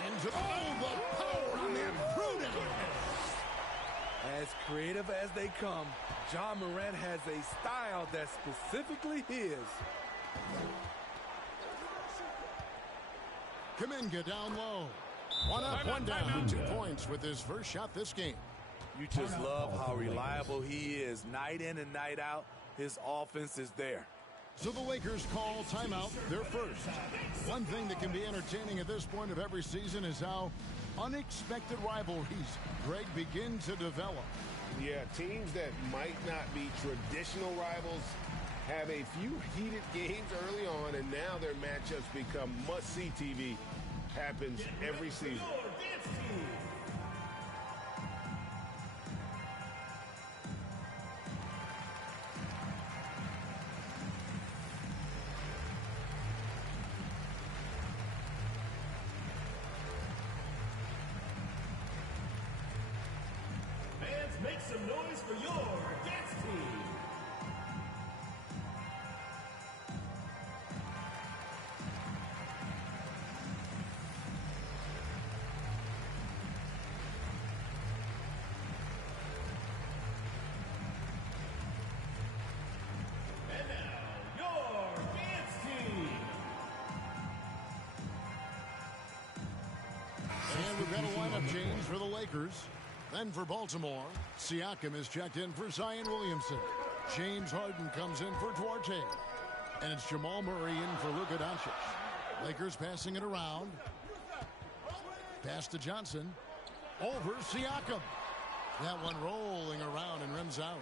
Into the power on the imprudent. As creative as they come, John Morant has a style that's specifically his. Kuminga down low. One up, one down. 2 points with his first shot this game. You just love how reliable he is. Night in and night out, his offense is there. So the Lakers call timeout, their first. One thing that can be entertaining at this point of every season is how unexpected rivalries, Greg, begin to develop. Yeah, teams that might not be traditional rivals have a few heated games early on, and now their matchups become must-see TV. Happens every season. Make some noise for your dance team. And now, your dance team. And we've got a lineup change for the Lakers. Then for Baltimore, Siakam is checked in for Zion Williamson. James Harden comes in for Duarte. And it's Jamal Murray in for Luka Doncic. Lakers passing it around. Pass to Johnson. Over Siakam. That one rolling around and rims out.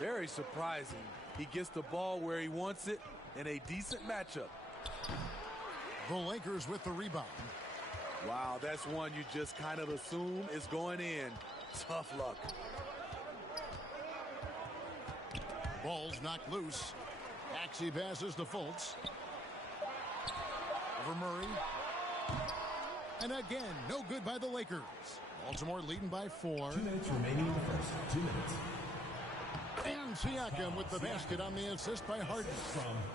Very surprising. He gets the ball where he wants it in a decent matchup. The Lakers with the rebound. Wow, that's one you just kind of assume is going in. Tough luck. Ball's knocked loose. Maxey passes to Fultz. Over Murray. And again, no good by the Lakers. Baltimore leading by 4. 2 minutes remaining in the first. 2 minutes. And Siakam with the basket on the assist by Harden.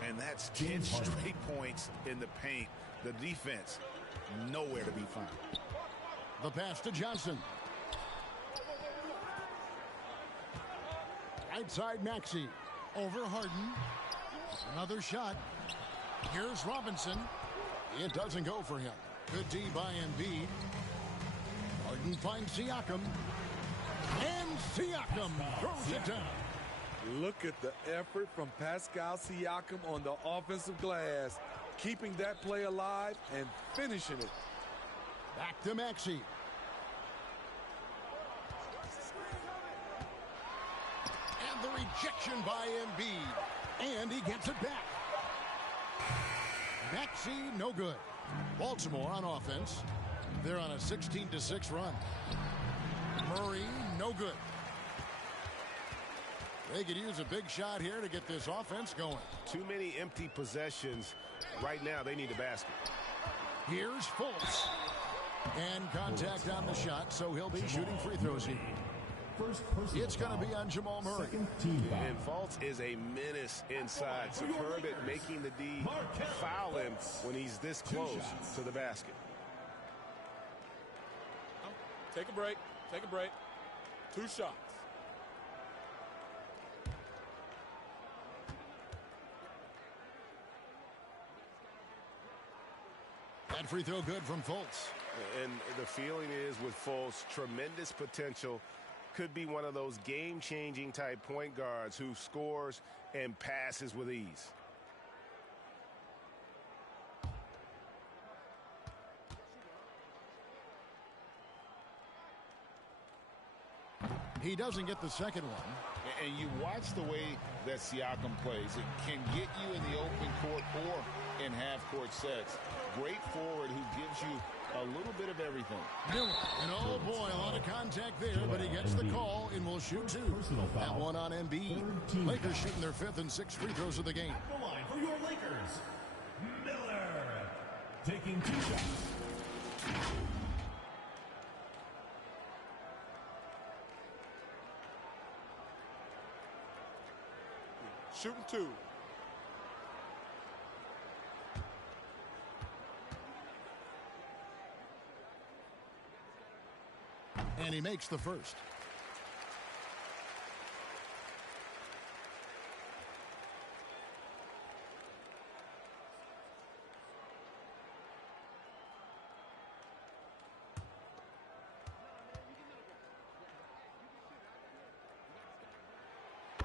And that's 10 straight points in the paint. The defense, nowhere to be found. The pass to Johnson. Right side Maxey. Over Harden. Another shot. Here's Robinson. It doesn't go for him. Good D by Embiid. Harden finds Siakam. And Siakam throws it down. Look at the effort from Pascal Siakam on the offensive glass. Keeping that play alive and finishing it. Back to Maxey. And the rejection by Embiid. And he gets it back. Maxey, no good. Baltimore on offense. They're on a 16-6 run. Murray, no good. They could use a big shot here to get this offense going. Too many empty possessions. Right now, they need a basket. Here's Fultz. And contact on the shot, so he'll be shooting free throws here. It's going to be on Jamal Murray. And Fultz is a menace inside. Superb at making the D foul him when he's this close to the basket. Take a break. Take a break. 2 shots. That free throw good from Fultz. And the feeling is with Fultz, tremendous potential. Could be one of those game-changing type point guards who scores and passes with ease. He doesn't get the second one. And you watch the way that Siakam plays. It can get you in the open court or in half-court sets. Great forward who gives you a little bit of everything. Miller, and oh boy, a lot of contact there, but he gets the call and will shoot 2. That one on Embiid. Lakers shooting their 5th and 6th free throws of the game. At the line for your Lakers, Miller, taking 2 shots. Shooting 2. And he makes the first.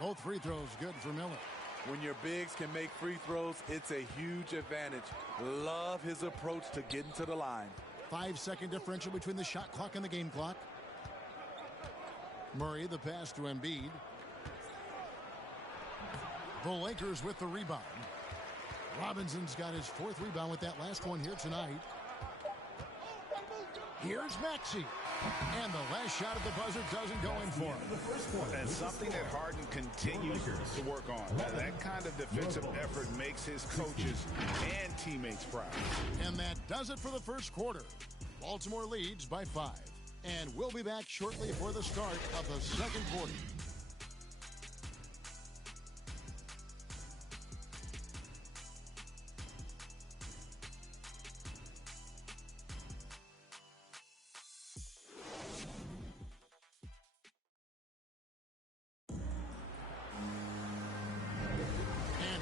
Both free throws good for Miller. When your bigs can make free throws, it's a huge advantage. Love his approach to getting to the line. 5-second differential between the shot clock and the game clock. Murray, the pass to Embiid. The Lakers with the rebound. Robinson's got his 4th rebound with that last one here tonight. Here's Maxey. And the last shot at the buzzer doesn't go in for him. And something that Harden continues to work on. That kind of defensive effort makes his coaches and teammates proud. And that does it for the first quarter. Baltimore leads by 5. And we'll be back shortly for the start of the second quarter.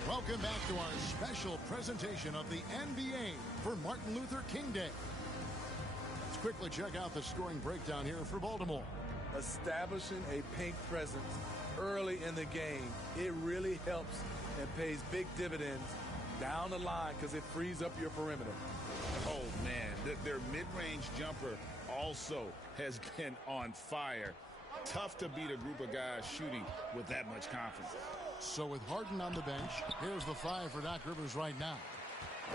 Welcome back to our special presentation of the NBA for Martin Luther King Day. Let's quickly check out the scoring breakdown here for Baltimore. Establishing a pink presence early in the game, it really helps and pays big dividends down the line because it frees up your perimeter. Oh, man, their mid-range jumper also has been on fire. Tough to beat a group of guys shooting with that much confidence. So with Harden on the bench, here's the 5 for Doc Rivers right now.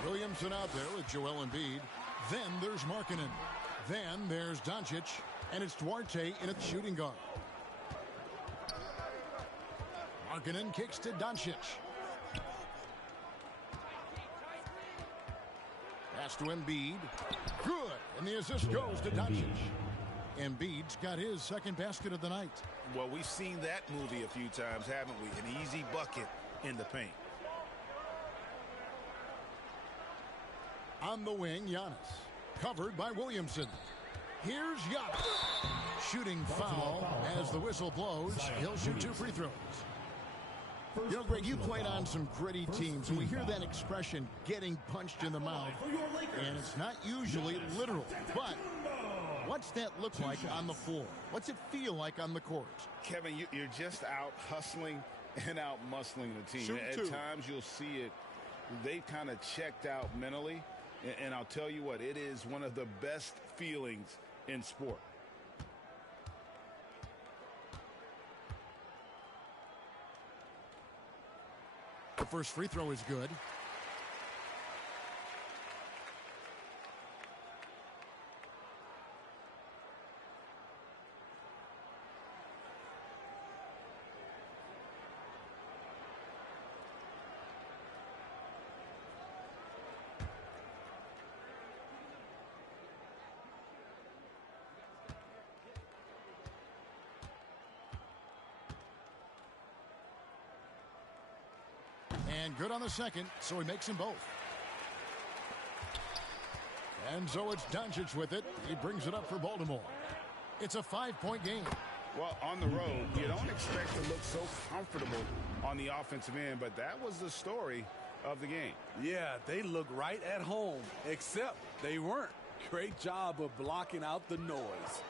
Williamson out there with Joel Embiid. Then there's Markkanen. Then there's Doncic. And it's Duarte in at shooting guard. Markkanen kicks to Doncic. Pass to Embiid. Good. And the assist goes to Doncic. Embiid's got his 2nd basket of the night. Well, we've seen that movie a few times, haven't we? An easy bucket in the paint. On the wing, Giannis. Covered by Williamson. Here's Giannis. Shooting foul as the whistle blows. He'll shoot 2 free throws. You know, Greg, you played on some gritty teams, and we hear that expression, getting punched in the mouth. And it's not usually literal, but what's that look like on the floor? What's it feel like on the court? Kevin, you're just out hustling and out muscling the team. At times you'll see it. They've kind of checked out mentally. And I'll tell you what, it is one of the best feelings in sport. The first free throw is good. And good on the second, so he makes them both. And so it's Doncic with it. He brings it up for Baltimore. It's a 5-point game. Well, on the road, you don't expect to look so comfortable on the offensive end, but that was the story of the game. Yeah, they look right at home, except they weren't. Great job of blocking out the noise.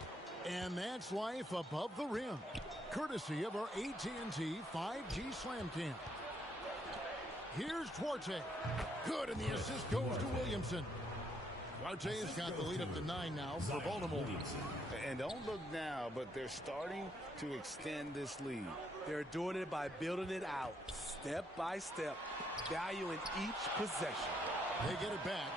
And that's life above the rim, courtesy of our AT&T 5G Slam Cam. Here's Duarte. Good, and the assist goes to Williamson. Duarte's got the lead up to 9 now for Baltimore. And don't look now, but they're starting to extend this lead. They're doing it by building it out, step by step, valuing each possession. They get it back.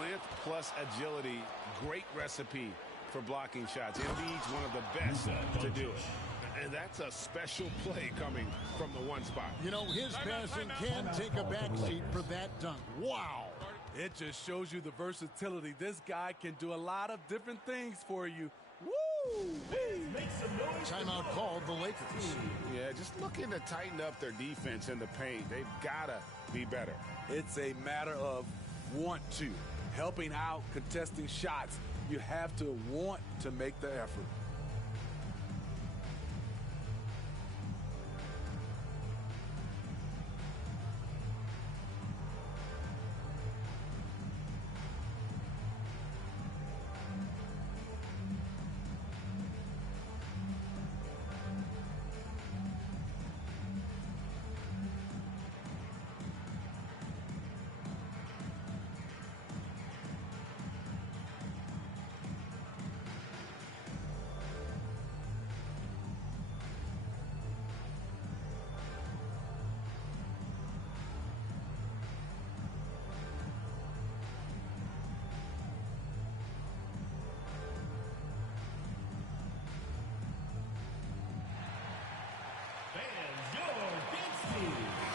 Length plus agility, great recipe for blocking shots. Embiid's one of the best to do it. And that's a special play coming from the one spot. You know, his passing can take a backseat for that dunk. Wow. It just shows you the versatility. This guy can do a lot of different things for you. Woo! Timeout called the Lakers. Yeah, just looking to tighten up their defense in the paint. They've got to be better. It's a matter of want to. Helping out, contesting shots. You have to want to make the effort.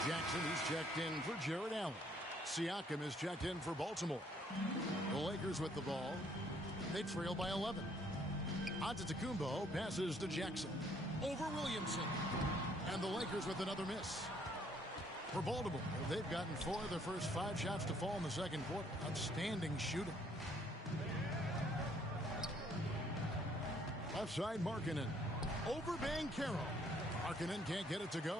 Jackson, he's checked in for Jared Allen. Siakam is checked in for Baltimore. The Lakers with the ball. They trail by 11. Antetokounmpo passes to Jackson. Over Williamson. And the Lakers with another miss. For Baltimore, they've gotten 4 of their first 5 shots to fall in the second quarter. Outstanding shooting. Left side, Markkanen. Over Banchero. Markkanen can't get it to go.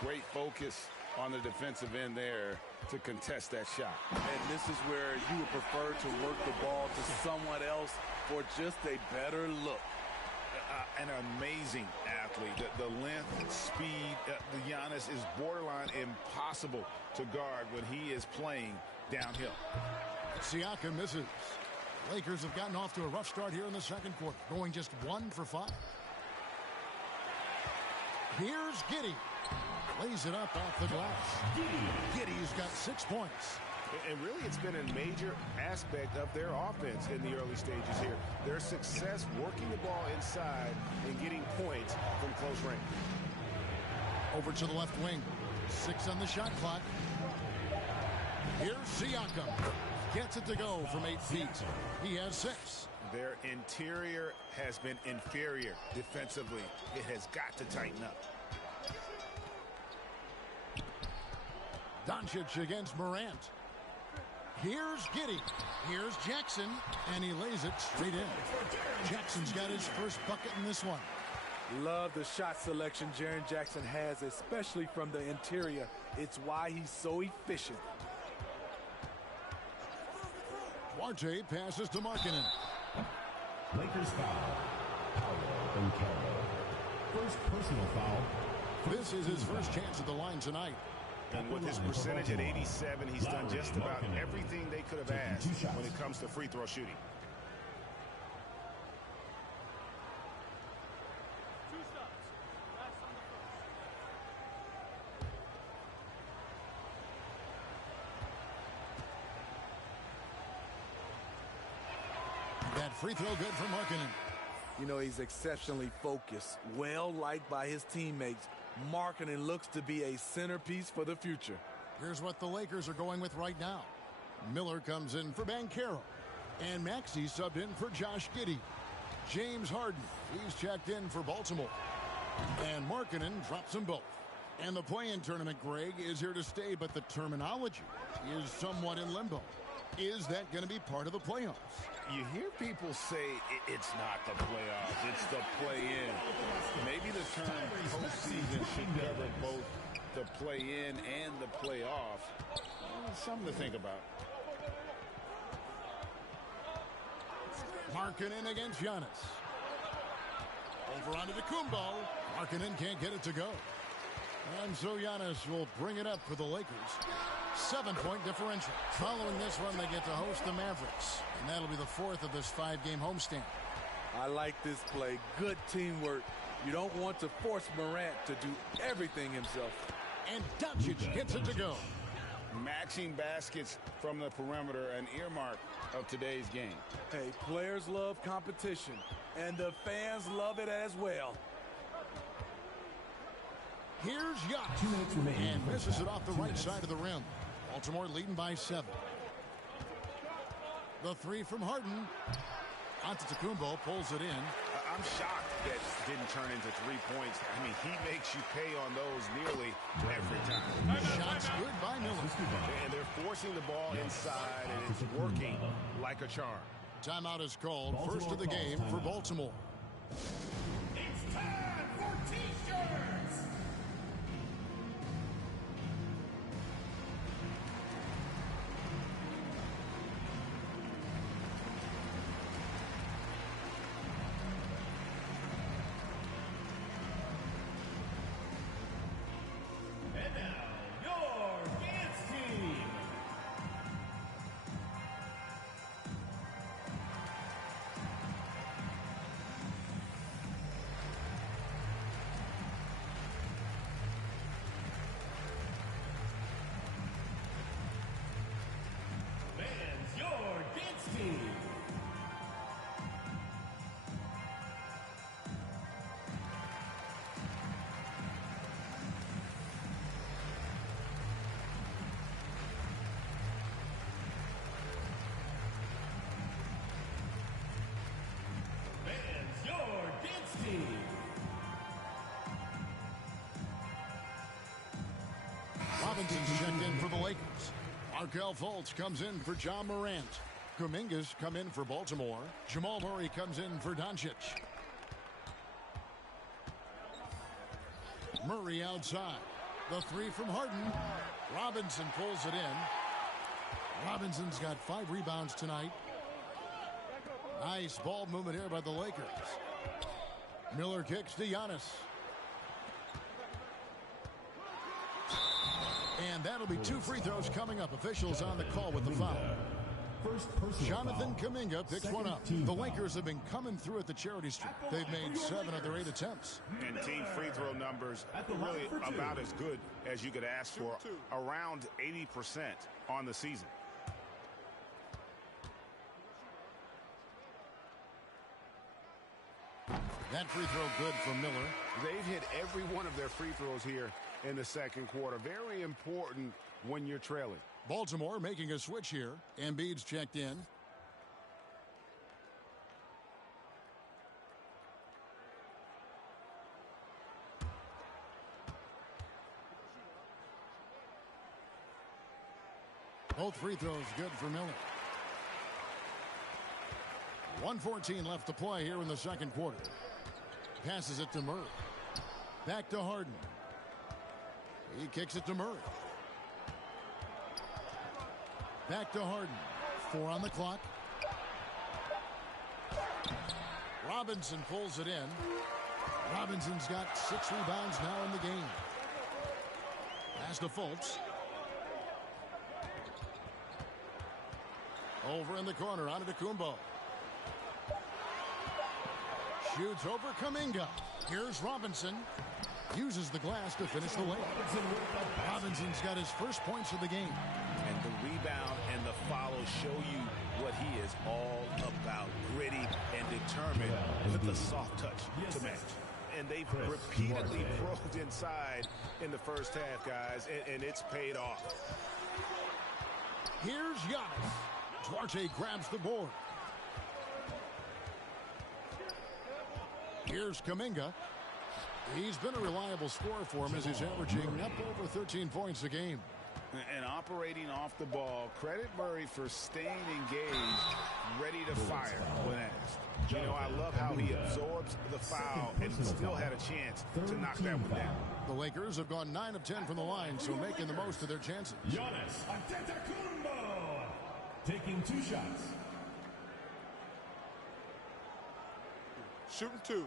Great focus on the defensive end there to contest that shot. And this is where you would prefer to work the ball to someone else for just a better look. An amazing athlete. The length, speed, the Giannis is borderline impossible to guard when he is playing downhill. Siakam misses. Lakers have gotten off to a rough start here in the second quarter, going just 1 for 5. Here's Giddey. Lays it up off the glass. Giddey's got 6 points. And really, it's been a major aspect of their offense in the early stages here. Their success working the ball inside and getting points from close range. Over to the left wing. 6 on the shot clock. Here's Siakam. Gets it to go from 8 feet. He has 6. Their interior has been inferior defensively. It has got to tighten up. Doncic against Morant. Here's Giddey. Here's Jackson. And he lays it straight in. Jackson's got his first bucket in this one. Love the shot selection Jaren Jackson has, especially from the interior. It's why he's so efficient. Duarte passes to Markkanen. Lakers foul. Paolo Banchero. First personal foul. This is his first chance at the line tonight. And with his percentage at 87, he's done just about everything they could have asked when it comes to free throw shooting. That free throw good for Markkanen. You know, he's exceptionally focused, well-liked by his teammates. Markkanen looks to be a centerpiece for the future. Here's what the Lakers are going with right now. Miller comes in for Banchero. And Maxey subbed in for Josh Giddey. James Harden, he's checked in for Baltimore. And Markkanen drops them both. And the play-in tournament, Greg, is here to stay, but the terminology is somewhat in limbo. Is that going to be part of the playoffs? You hear people say it's not the playoffs, it's the play-in. Maybe the term postseason should cover both the play-in and the playoff. Something to think about. Markkanen against Giannis. Over onto Kumbo. Markkanen can't get it to go. And so Giannis will bring it up for the Lakers. 7-point differential. Following this one, they get to host the Mavericks. And that'll be the fourth of this 5-game homestand. I like this play. Good teamwork. You don't want to force Morant to do everything himself. And Doncic gets it to go. Matching baskets from the perimeter, an earmark of today's game. Hey, players love competition, and the fans love it as well. Here's Giannis, and misses it off the right side of the rim. Baltimore leading by 7. The three from Harden. Antetokounmpo pulls it in. I'm shocked that didn't turn into 3 points. I mean, he makes you pay on those nearly every time. Shots good by Miller. And they're forcing the ball inside, and it's working like a charm. Timeout is called. First of the game for Baltimore. It's time for T-shirts. And now, your dance team. Fans, your dance team. Fans, your dance team. Robinson's checked in for the Lakers. Markelle Fultz comes in for John Morant. Kuminga's come in for Baltimore. Jamal Murray comes in for Doncic. Murray outside. The three from Harden. Robinson pulls it in. Robinson's got 5 rebounds tonight. Nice ball movement here by the Lakers. Miller kicks to Giannis. And that'll be 2 free throws coming up. Officials on the call with the foul. Jonathan Kuminga picks one up. The Lakers have been coming through at the charity stripe. They've made 7 of their 8 attempts. And team free throw numbers really about as good as you could ask for. Around 80% on the season. That free throw good from Miller. They've hit every one of their free throws here in the second quarter. Very important when you're trailing. Baltimore making a switch here. Embiid's checked in. Both free throws good for Miller. 1:14 left to play here in the second quarter. Passes it to Murray. Back to Harden. He kicks it to Murray. Back to Harden. 4 on the clock. Robinson pulls it in. Robinson's got 6 rebounds now in the game. Pass to Fultz. Over in the corner, Antetokounmpo. Shoots over Kuminga. Here's Robinson. Uses the glass to finish the layup. Robinson's got his first points of the game. And the rebound and the follow show you what he is all about. Gritty and determined with a soft touch to match. And they've repeatedly probed inside in the first half, guys, and it's paid off. Here's Giannis. Duarte grabs the board. Here's Kuminga. He's been a reliable scorer for him as he's averaging up over 13 points a game. And operating off the ball, credit Murray for staying engaged, ready to fire when asked. You know, I love how he absorbs the foul and still had a chance to knock that one down. The Lakers have gone 9 of 10 from the line, so making the most of their chances. Giannis Antetokounmpo taking 2 shots. Shooting 2.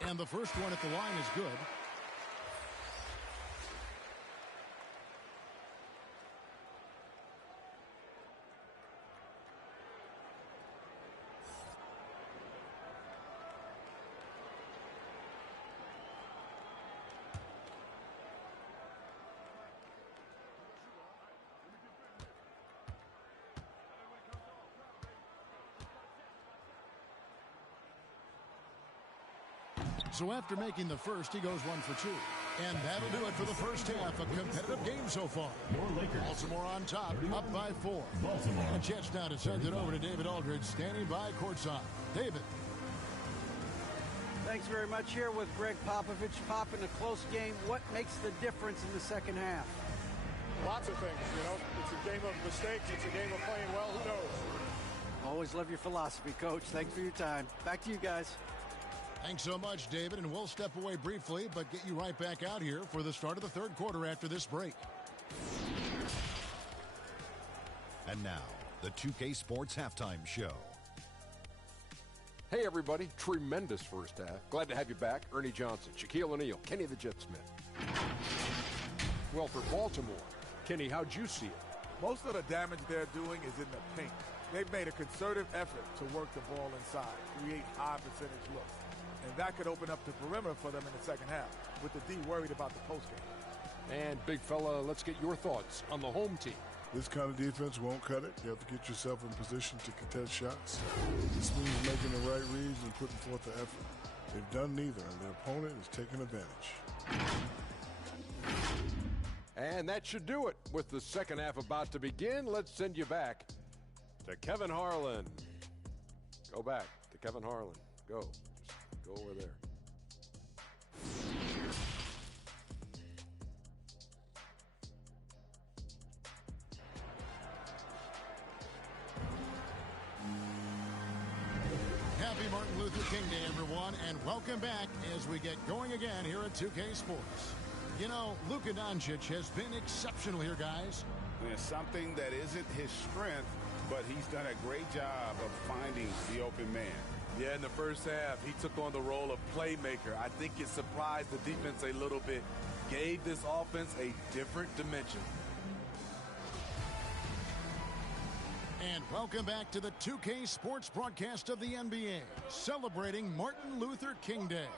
And the first one at the line is good. So after making the first, he goes 1 for 2. And that'll do it for the first half. A competitive game so far. Baltimore on top, up by 4. A chance now to send it over to David Aldridge, standing by courtside. David. Thanks very much. Here with Greg Popovich. Pop, in a close game, what makes the difference in the second half? Lots of things, you know. It's a game of mistakes. It's a game of playing well. Who knows? Always love your philosophy, Coach. Thanks for your time. Back to you guys. Thanks so much, David, and we'll step away briefly, but get you right back out here for the start of the third quarter after this break. And now, the 2K Sports Halftime Show. Hey, everybody. Tremendous first half. Glad to have you back. Ernie Johnson, Shaquille O'Neal, Kenny the Jet Smith. Well, for Baltimore, Kenny, how'd you see it? Most of the damage they're doing is in the paint. They've made a concerted effort to work the ball inside, create high percentage looks. And that could open up the perimeter for them in the second half, with the D worried about the postgame. And, big fella, let's get your thoughts on the home team. This kind of defense won't cut it. You have to get yourself in position to contest shots. This means making the right reads and putting forth the effort. They've done neither, and their opponent is taking advantage. And that should do it. With the second half about to begin, let's send you back to Kevin Harlan. Go back to Kevin Harlan. Go. Just go over there. Happy Martin Luther King Day, everyone, and welcome back as we get going again here at 2K Sports. You know, Luka Doncic has been exceptional here, guys. There's something that isn't his strength, but he's done a great job of finding the open man. Yeah, in the first half, he took on the role of playmaker. I think it surprised the defense a little bit, gave this offense a different dimension. And welcome back to the 2K Sports broadcast of the NBA, celebrating Martin Luther King Day.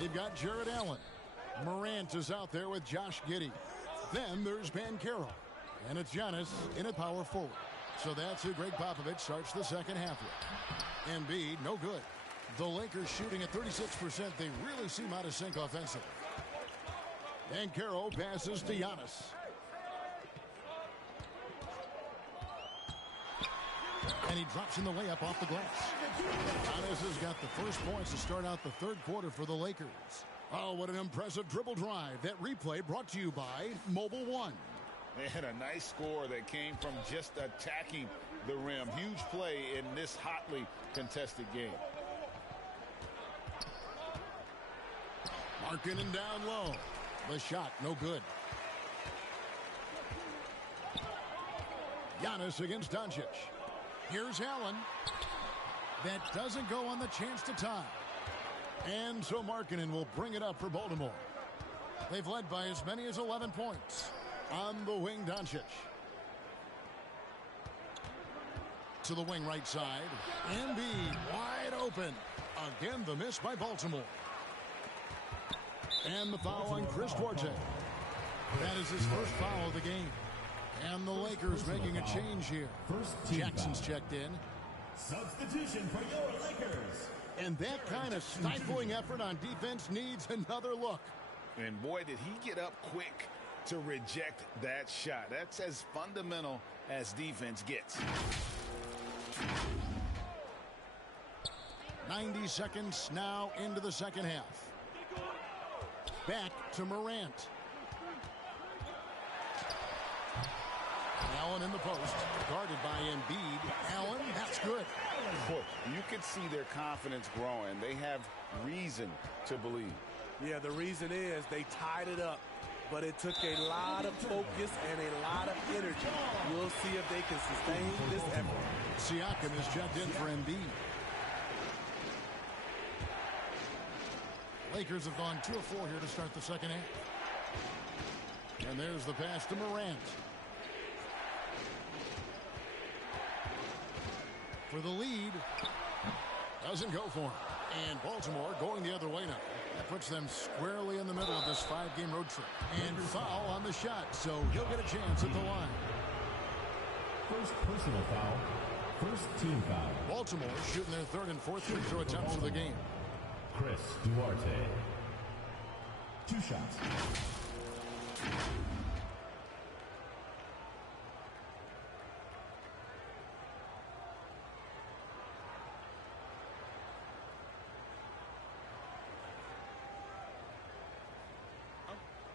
They've got Jared Allen. Morant is out there with Josh Giddey. Then there's Banchero. And it's Giannis in at power forward. So that's who Greg Popovich starts the second half with. Embiid, no good. The Lakers shooting at 36%. They really seem out of sync offensively. Banchero passes to Giannis. And he drops in the layup off the glass. Giannis has got the first points to start out the third quarter for the Lakers. Oh, what an impressive dribble drive. That replay brought to you by Mobile One. They had a nice score that came from just attacking the rim. Huge play in this hotly contested game. Markkanen down low. The shot, no good. Giannis against Doncic. Here's Allen. That doesn't go on the chance to tie. And so Markkanen will bring it up for Baltimore. They've led by as many as 11 points. On the wing, Doncic. To the wing right side. Embiid wide open. Again, the miss by Baltimore. And the foul on Chris Duarte. That is his first foul of the game. And the Lakers making a change here. Jackson's checked in. Substitution for your Lakers. And that kind of stifling effort on defense needs another look. And boy, did he get up quick to reject that shot. That's as fundamental as defense gets. 90 seconds now into the second half. Back to Morant. Allen in the post, guarded by Embiid. Allen, that's good. Boy, you can see their confidence growing. They have reason to believe. Yeah, the reason is they tied it up, but it took a lot of focus and a lot of energy. We'll see if they can sustain this effort. Siakam is checked in for Embiid. Lakers have gone 2 of 4 here to start the second half. And there's the pass to Morant. For the lead. Doesn't go for him. And Baltimore going the other way now. That puts them squarely in the middle of this 5-game road trip. And foul on the shot, so he'll get a chance at the line. First personal foul. First team foul. Baltimore shooting their 3rd and 4th free throw attempts of the game. Chris Duarte. 2 shots.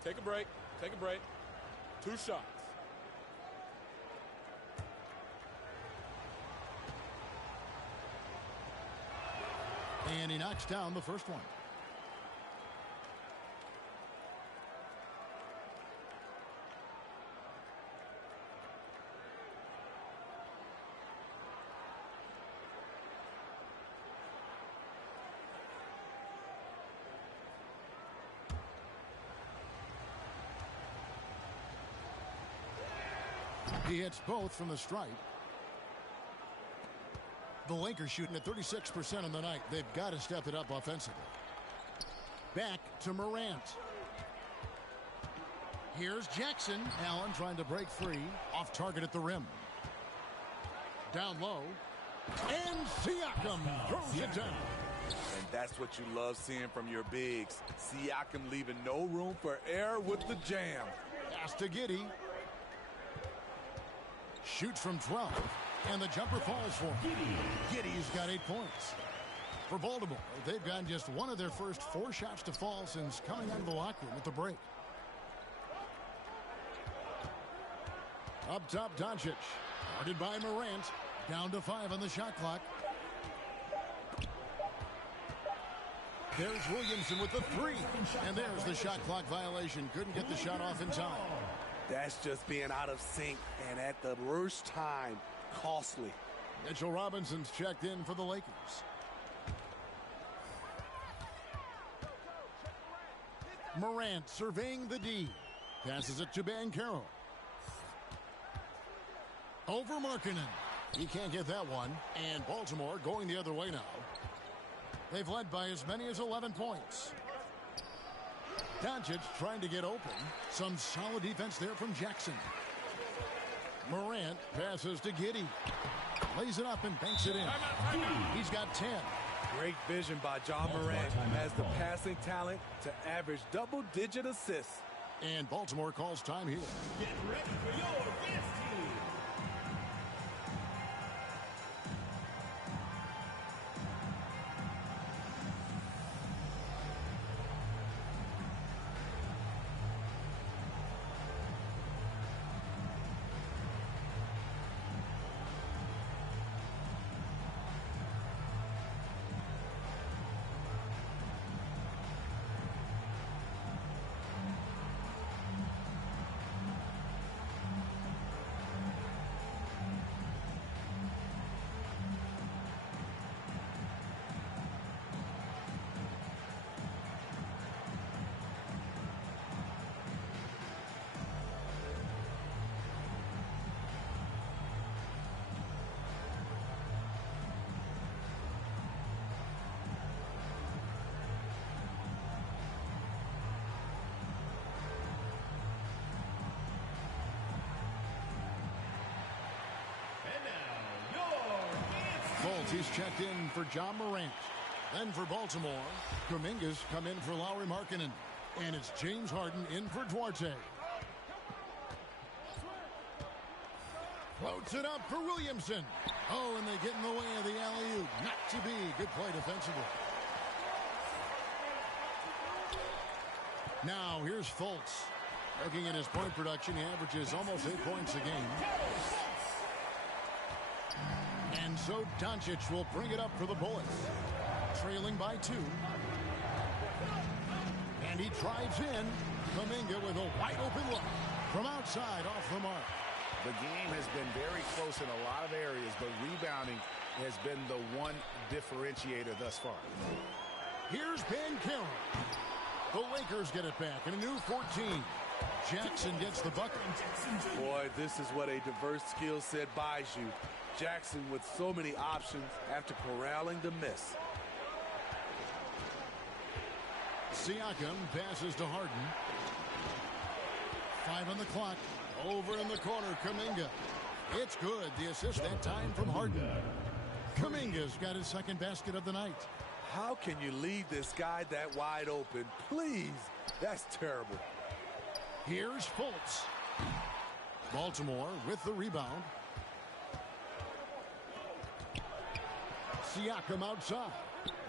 Take a break. Take a break. 2 shots. And he knocks down the first one. He hits both from the stripe. The Lakers shooting at 36% on the night. They've got to step it up offensively. Back to Morant. Here's Jackson. Allen trying to break free. Off target at the rim. Down low. And Siakam throws it down. And that's what you love seeing from your bigs. Siakam leaving no room for error with the jam. Pass to Giddey. Shoots from 12. And the jumper falls for him. Giddey's got 8 points. For Baltimore, they've gotten just one of their first 4 shots to fall since coming out of the locker room at the break. Up top, Doncic. Guarded by Morant. Down to 5 on the shot clock. There's Williamson with the 3. And there's the shot clock violation. Couldn't get the shot off in time. That's just being out of sync and at the worst time. Costly. Mitchell Robinson's checked in for the Lakers. Morant surveying the D. Passes it to Banchero. Over Markkanen. He can't get that one. And Baltimore going the other way now. They've led by as many as 11 points. Doncic trying to get open. Some solid defense there from Jackson. Morant passes to Giddey. Lays it up and banks it in. He's got 10. Great vision by John Morant. Has the passing talent to average double-digit assists. And Baltimore calls time here. Get ready for your dance team. He's checked in for John Morant. Then for Baltimore, Kuminga's come in for Lauri Markkanen. And it's James Harden in for Duarte. Floats it up for Williamson. Oh, and they get in the way of the alley-oop. Not to be. Good play defensively. Now, here's Fultz. Looking at his point production, he averages almost 8 points a game. And so Doncic will bring it up for the Bullets. Trailing by 2. And he drives in. Kuminga with a wide open look. From outside, off the mark. The game has been very close in a lot of areas, but rebounding has been the one differentiator thus far. Here's Banchero. The Lakers get it back in a new 14. Jackson gets the bucket. Boy, this is what a diverse skill set buys you. Jackson with so many options after corralling the miss. Siakam passes to Harden. 5 on the clock. Over in the corner, Kuminga. It's good. The assist that time from Harden. Kuminga's got his second basket of the night. How can you leave this guy that wide open? Please. That's terrible. Here's Fultz. Baltimore with the rebound. Siakam outside.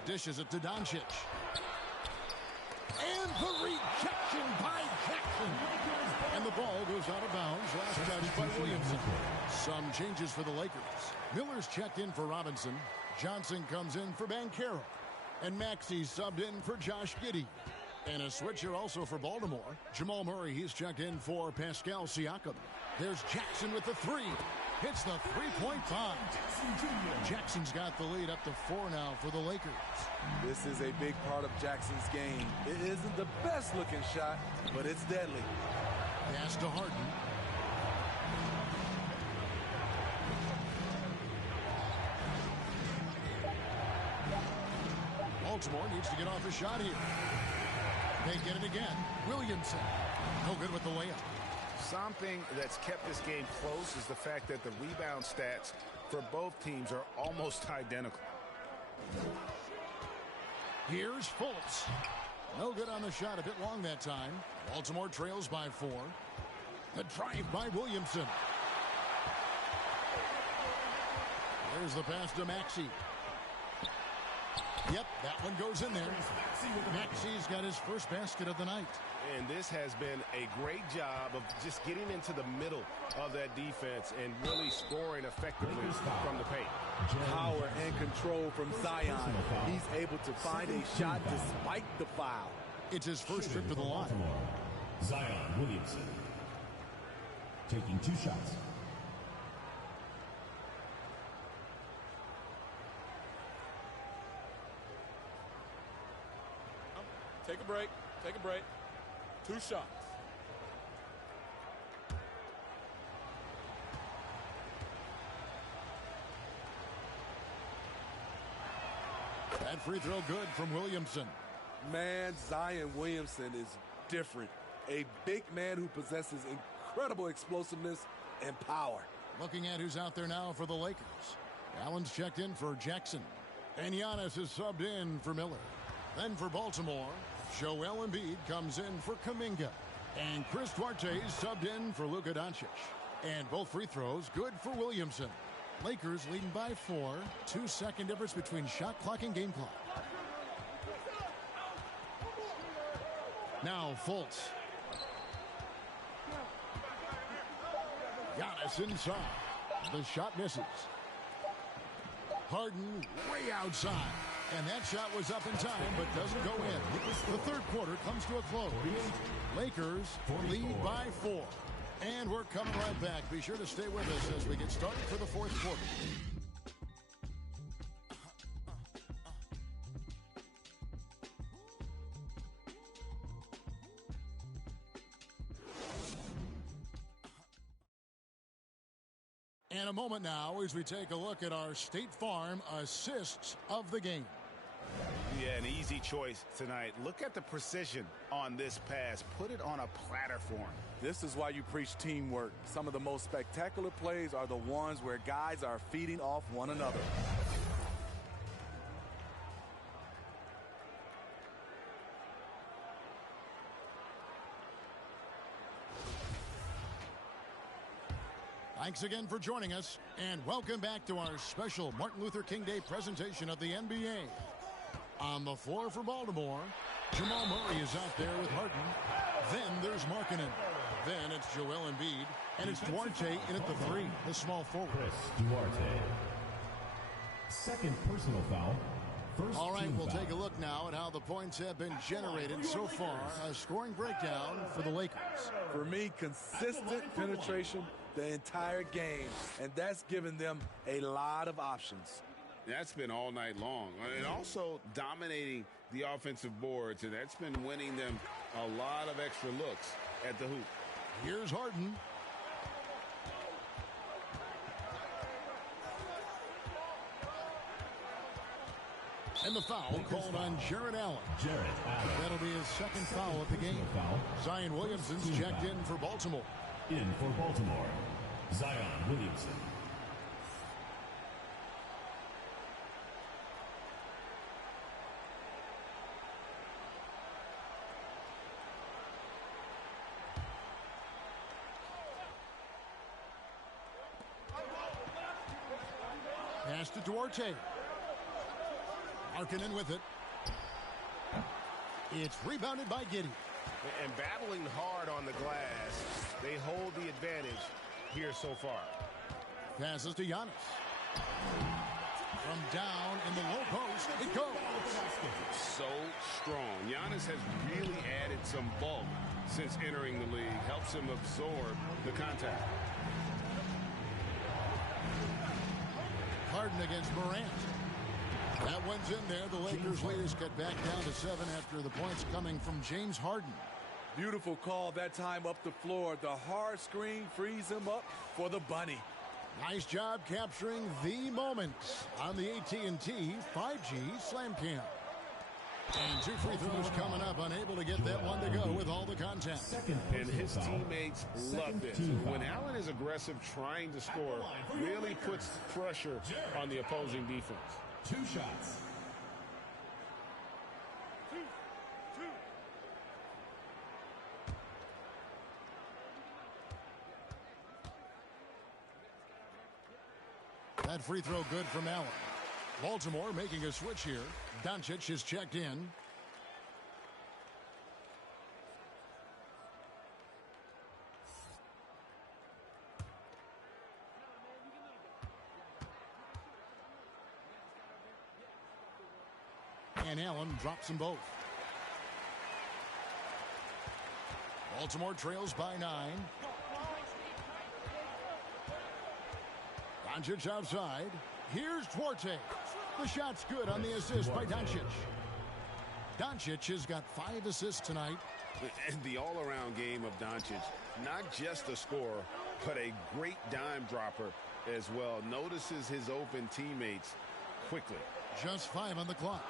Dishes it to Doncic. And the rejection by Jackson. And the ball goes out of bounds. Last touch by Williamson. Some changes for the Lakers. Miller's checked in for Robinson. Johnson comes in for Banchero. And Maxey's subbed in for Josh Giddey. And a switcher also for Baltimore. Jamal Murray, he's checked in for Pascal Siakam. There's Jackson with the 3. Hits the three-point bomb. Jackson's got the lead up to 4 now for the Lakers. This is a big part of Jackson's game. It isn't the best-looking shot, but it's deadly. Pass to Harden. Baltimore needs to get off a shot here. They get it again. Williamson. No good with the layup. Something that's kept this game close is the fact that the rebound stats for both teams are almost identical. Here's Fultz. No good on the shot. A bit long that time. Baltimore trails by 4. The drive by Williamson. There's the pass to Maxey. Yep, that one goes in there. Maxey's got his first basket of the night. And this has been a great job of just getting into the middle of that defense and really scoring effectively from the paint. Power and control from Zion. He's able to find a shot despite the foul. It's his first trip to the line. Zion Williamson taking 2 shots. Take a break. Take a break. 2 shots. That free throw good from Williamson. Man, Zion Williamson is different. A big man who possesses incredible explosiveness and power. Looking at who's out there now for the Lakers. Allen's checked in for Jackson. And Giannis is subbed in for Miller. Then for Baltimore, Joel Embiid comes in for Kuminga. And Chris Duarte is subbed in for Luka Doncic. And both free throws good for Williamson. Lakers leading by 4. 2-second difference between shot clock and game clock. Now Fultz. Giannis inside. The shot misses. Harden way outside. And that shot was up in time, but doesn't go in. The third quarter comes to a close. Lakers lead by 4. And we're coming right back. Be sure to stay with us as we get started for the fourth quarter. And a moment now as we take a look at our State Farm assists of the game. Yeah, an easy choice tonight. Look at the precision on this pass. Put it on a platter for him. This is why you preach teamwork. Some of the most spectacular plays are the ones where guys are feeding off one another. Thanks again for joining us, and welcome back to our special Martin Luther King Day presentation of the NBA. On the floor for Baltimore, Jamal Murray is out there with Harden. Then there's Markkanen. Then it's Joel Embiid, and it's Duarte in at the 3, the small forward. Chris Duarte. Second personal foul. First All right, we'll foul. take a look now at how the points have been generated so far. A scoring breakdown for the Lakers. For me, consistent penetration the entire game, and that's given them a lot of options. That's been all night long. And also dominating the offensive boards, and that's been winning them a lot of extra looks at the hoop. Here's Harden. And the foul called on Jarrett Allen. That'll be his second foul of the game. Zion Williamson's checked in for Baltimore. In for Baltimore, Zion Williamson. Pass to Duarte. Markkanen with it. It's rebounded by Giddey. And battling hard on the glass, they hold the advantage here so far. Passes to Giannis. From down in the low post, it goes. So strong. Giannis has really added some bulk since entering the league. Helps him absorb the contact. Harden against Morant. That one's in there. The Lakers' lead is cut back down to 7 after the points coming from James Harden. Beautiful call that time up the floor. The hard screen frees him up for the bunny. Nice job capturing the moment on the AT&T 5G Slam Cam. And 2 free throws coming up, unable to get that one to go with all the contact. And his teammates love this. When Allen is aggressive trying to score, really puts pressure on the opposing defense. 2 shots. That free throw good from Allen. Baltimore making a switch here. Doncic is checked in. And Allen drops them both. Baltimore trails by 9. Doncic outside. Here's Duarte. The shot's good on the assist by Doncic. Doncic has got 5 assists tonight. And the all-around game of Doncic, not just a scorer, but a great dime dropper as well. Notices his open teammates quickly. Just 5 on the clock.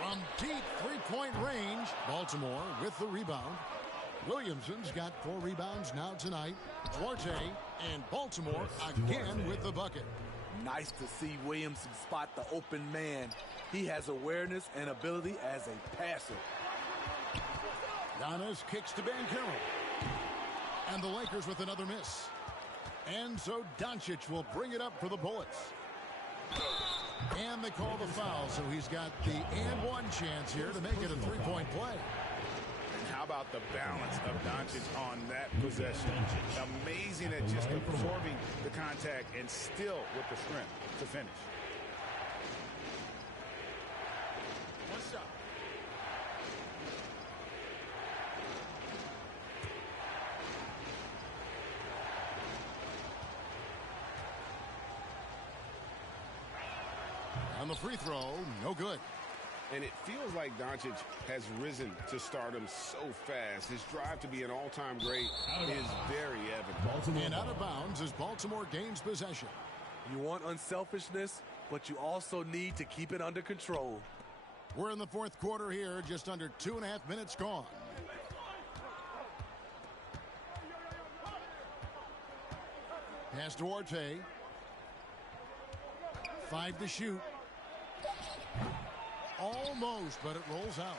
From deep three-point range, Baltimore with the rebound. Williamson's got 4 rebounds now tonight. Duarte and Baltimore again with the bucket. Nice to see Williamson spot the open man. He has awareness and ability as a passer. Giannis kicks to Banchero. And the Lakers with another miss. And so Doncic will bring it up for the Bullets. And they call the foul, so he's got the and one chance here to make it a 3-point play. How about the balance of Doncic on that possession? Amazing at just absorbing the contact and still with the strength to finish. One shot. On the free throw, no good. And it feels like Doncic has risen to stardom so fast. His drive to be an all-time great is very evident. And out of bounds as Baltimore gains possession. You want unselfishness, but you also need to keep it under control. We're in the 4th quarter here, just under 2.5 minutes gone. Pass to Duarte. 5 to shoot. Almost, but it rolls out.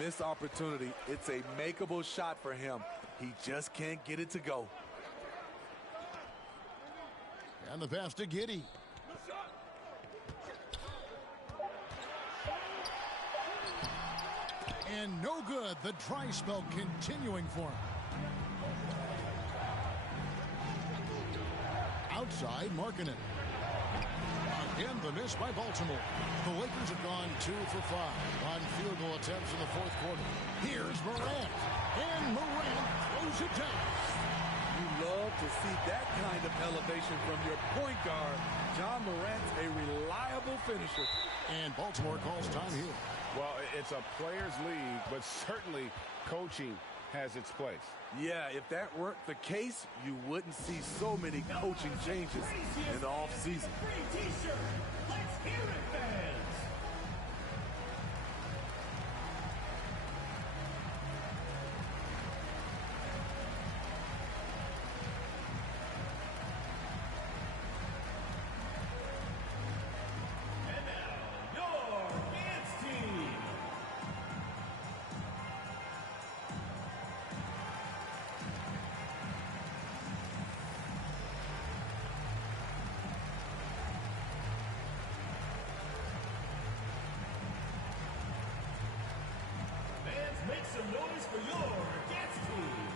Missed opportunity. It's a makeable shot for him. He just can't get it to go. And the pass to Giddey. And no good. The dry spell continuing for him. Outside, Markkanen. Again, the miss by Baltimore. The Lakers have gone 2 for 5 on field goal attempts in the fourth quarter. Here's Morant. And Morant throws it down. You love to see that kind of elevation from your point guard. John Morant's a reliable finisher. And Baltimore calls time here. Well, it's a players' league, but certainly coaching has its place. Yeah, if that weren't the case, you wouldn't see so many coaching changes in the offseason. Free t-shirt. Let's hear it, fans. And now, your dance team. Fans, make some noise for your dance team.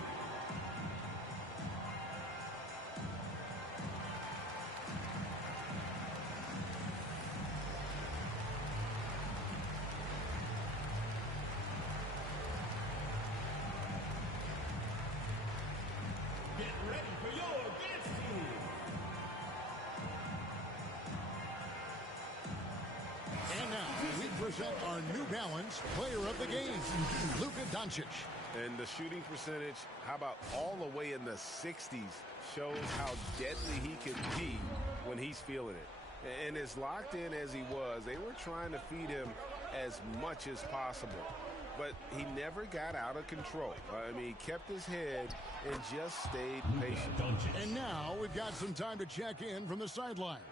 Get ready for your dance team. And now we present our New Balance player of the game, Luka Doncic. And the shooting percentage, how about all the way in the 60s, shows how deadly he can be when he's feeling it. And as locked in as he was, they were trying to feed him as much as possible. But he never got out of control. I mean, he kept his head and just stayed patient. And now we've got some time to check in from the sidelines.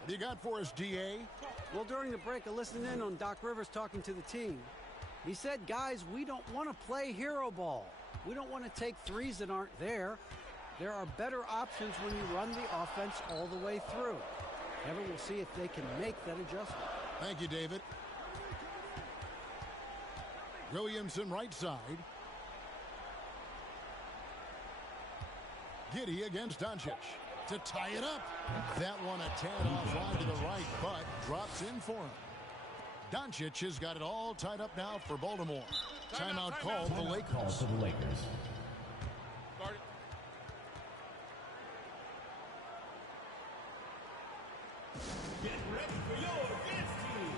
What do you got for us, DA? Well, during the break, I listened in on Doc Rivers talking to the team. He said, guys, we don't want to play hero ball. We don't want to take threes that aren't there. There are better options when you run the offense all the way through. Kevin will see if they can make that adjustment. Thank you, David. Williamson right side. Giddey against Doncic to tie it up. That one a tad offline to the right, but drops in for him. Doncic has got it all tied up now for Baltimore. Timeout called the Lakers. For the Lakers. Get ready for your dance team.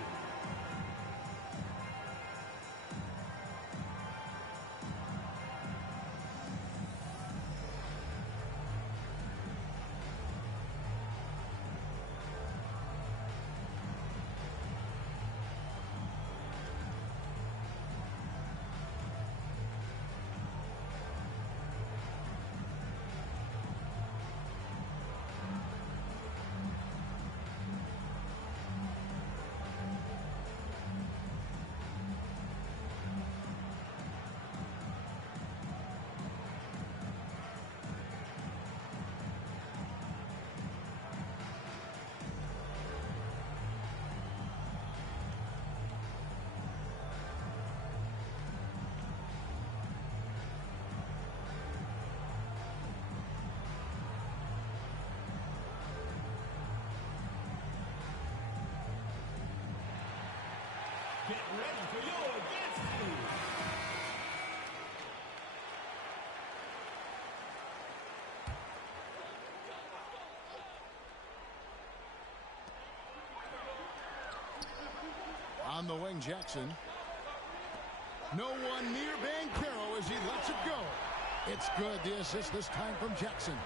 Get ready for your dance team. On the wing, Jackson. No one near Banchero as he lets it go. It's good, the assist this time from Jackson.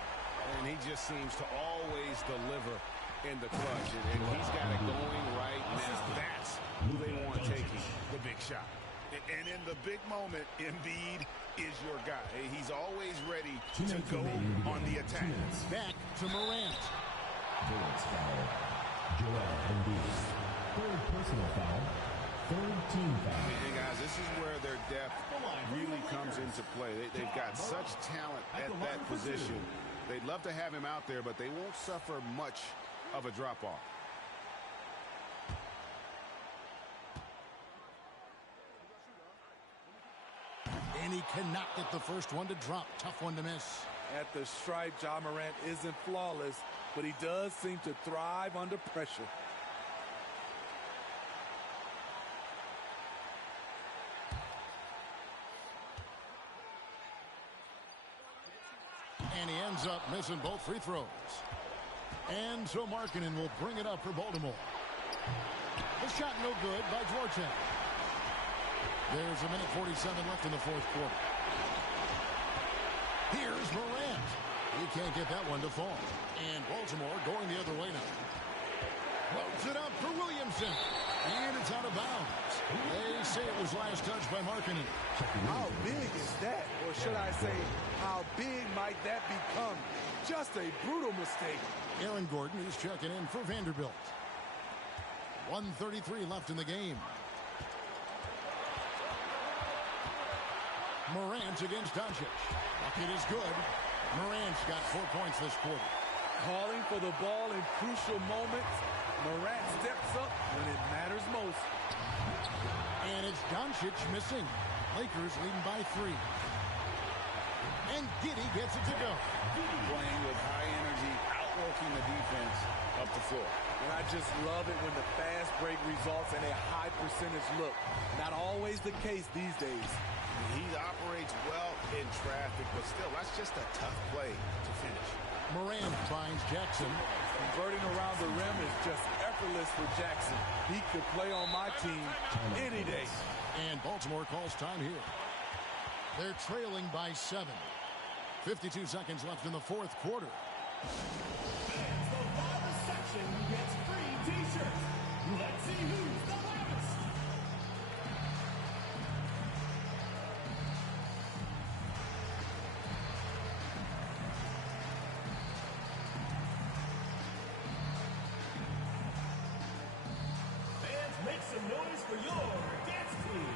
And he just seems to always deliver in the clutch. And he's got it going right now. That's who they want taking the big shot. And in the big moment, Embiid is your guy. He's always ready to go on the attack. Back to Morant. Fourth foul. Joel Embiid. Third personal foul. Third team foul. And guys, this is where their depth really comes into play. They've got such talent at that position. They'd love to have him out there, but they won't suffer much of a drop-off. And he cannot get the first one to drop. Tough one to miss. At the stripe, Ja Morant isn't flawless, but he does seem to thrive under pressure. And he ends up missing both free throws. And so Markkanen will bring it up for Baltimore. The shot no good by Duarte. There's a minute 47 left in the fourth quarter. Here's Morant. He can't get that one to fall. And Baltimore going the other way now. Floats it up for Williamson. And it's out of bounds. They say it was last touched by Markkanen. How big is that? Or should I say, how big might that become? Just a brutal mistake. Aaron Gordon is checking in for Vanderbilt. 1:33 left in the game. Morant against Doncic. Bucket is good. Morant's got 4 points this quarter. Calling for the ball in crucial moments. Morant steps up when it matters most. And it's Doncic missing. Lakers leading by 3. And Giddey gets it to go. Playing with high energy, outworking the defense up the floor. And I just love it when the fast break results in a high percentage look. Not always the case these days. He operates well in traffic, but still, that's just a tough play to finish. Morant finds Jackson. Converting around the rim is just effortless for Jackson. He could play on my team any day. And Baltimore calls time here. They're trailing by 7. 52 seconds left in the fourth quarter. Fans, the loudest section gets free t-shirts. Let's see who's the loudest. Fans, make some noise for your dance team.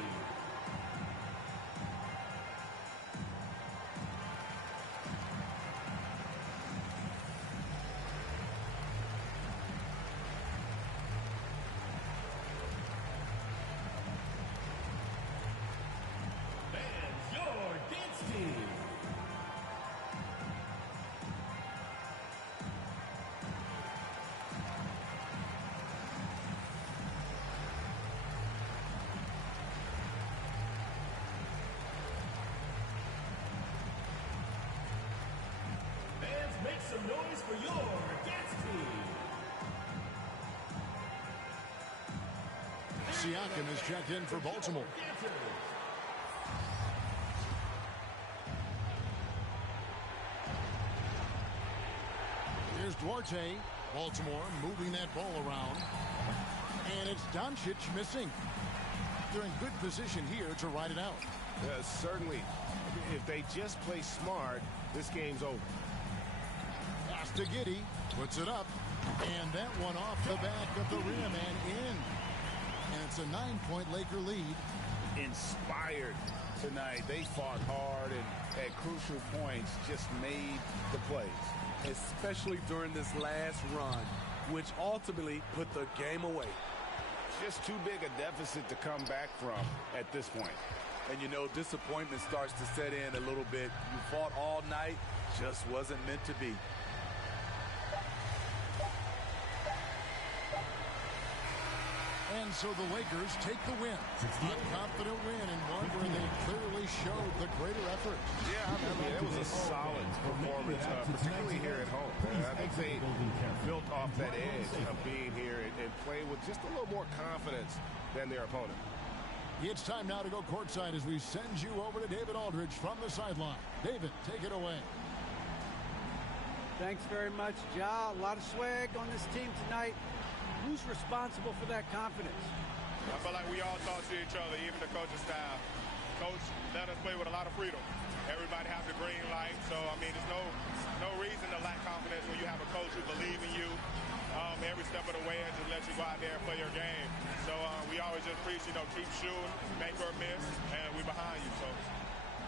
Fans, your dance team. Fans, make some noise for your dance team. Siakam is checked in for Baltimore. Here's Duarte. Baltimore moving that ball around. And it's Doncic missing. They're in good position here to ride it out. Certainly, if they just play smart, this game's over. Pass to Giddey. Puts it up. And that one off the back of the rim and in. And it's a 9-point Laker lead. Inspired tonight. They fought hard and at crucial points just made the plays. Especially during this last run, which ultimately put the game away. Just too big a deficit to come back from at this point. And you know, disappointment starts to set in a little bit. You fought all night, just wasn't meant to be. And so the Lakers take the win. A confident win and one where they clearly showed the greater effort. Yeah, I mean, it was a solid performance, particularly here at home. I think they built off that edge of being here and playing with just a little more confidence than their opponent. It's time now to go courtside as we send you over to David Aldridge from the sideline. David, take it away. Thanks very much, Ja. A lot of swag on this team tonight. Who's responsible for that confidence? I feel like we all talk to each other, even the coaching staff. Coach let us play with a lot of freedom. Everybody has the green light, so I mean, there's no reason to lack confidence when you have a coach who believes in you every step of the way and just lets you go out there and play your game. So we always just preach, keep shooting, make or miss, and we're behind you. So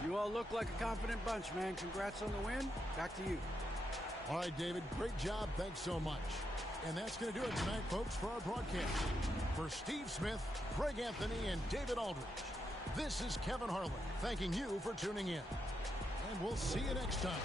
you all look like a confident bunch, man. Congrats on the win. Back to you. All right, David, great job. Thanks so much. And that's going to do it tonight, folks, for our broadcast. For Steve Smith, Greg Anthony, and David Aldridge, this is Kevin Harlan thanking you for tuning in. And we'll see you next time.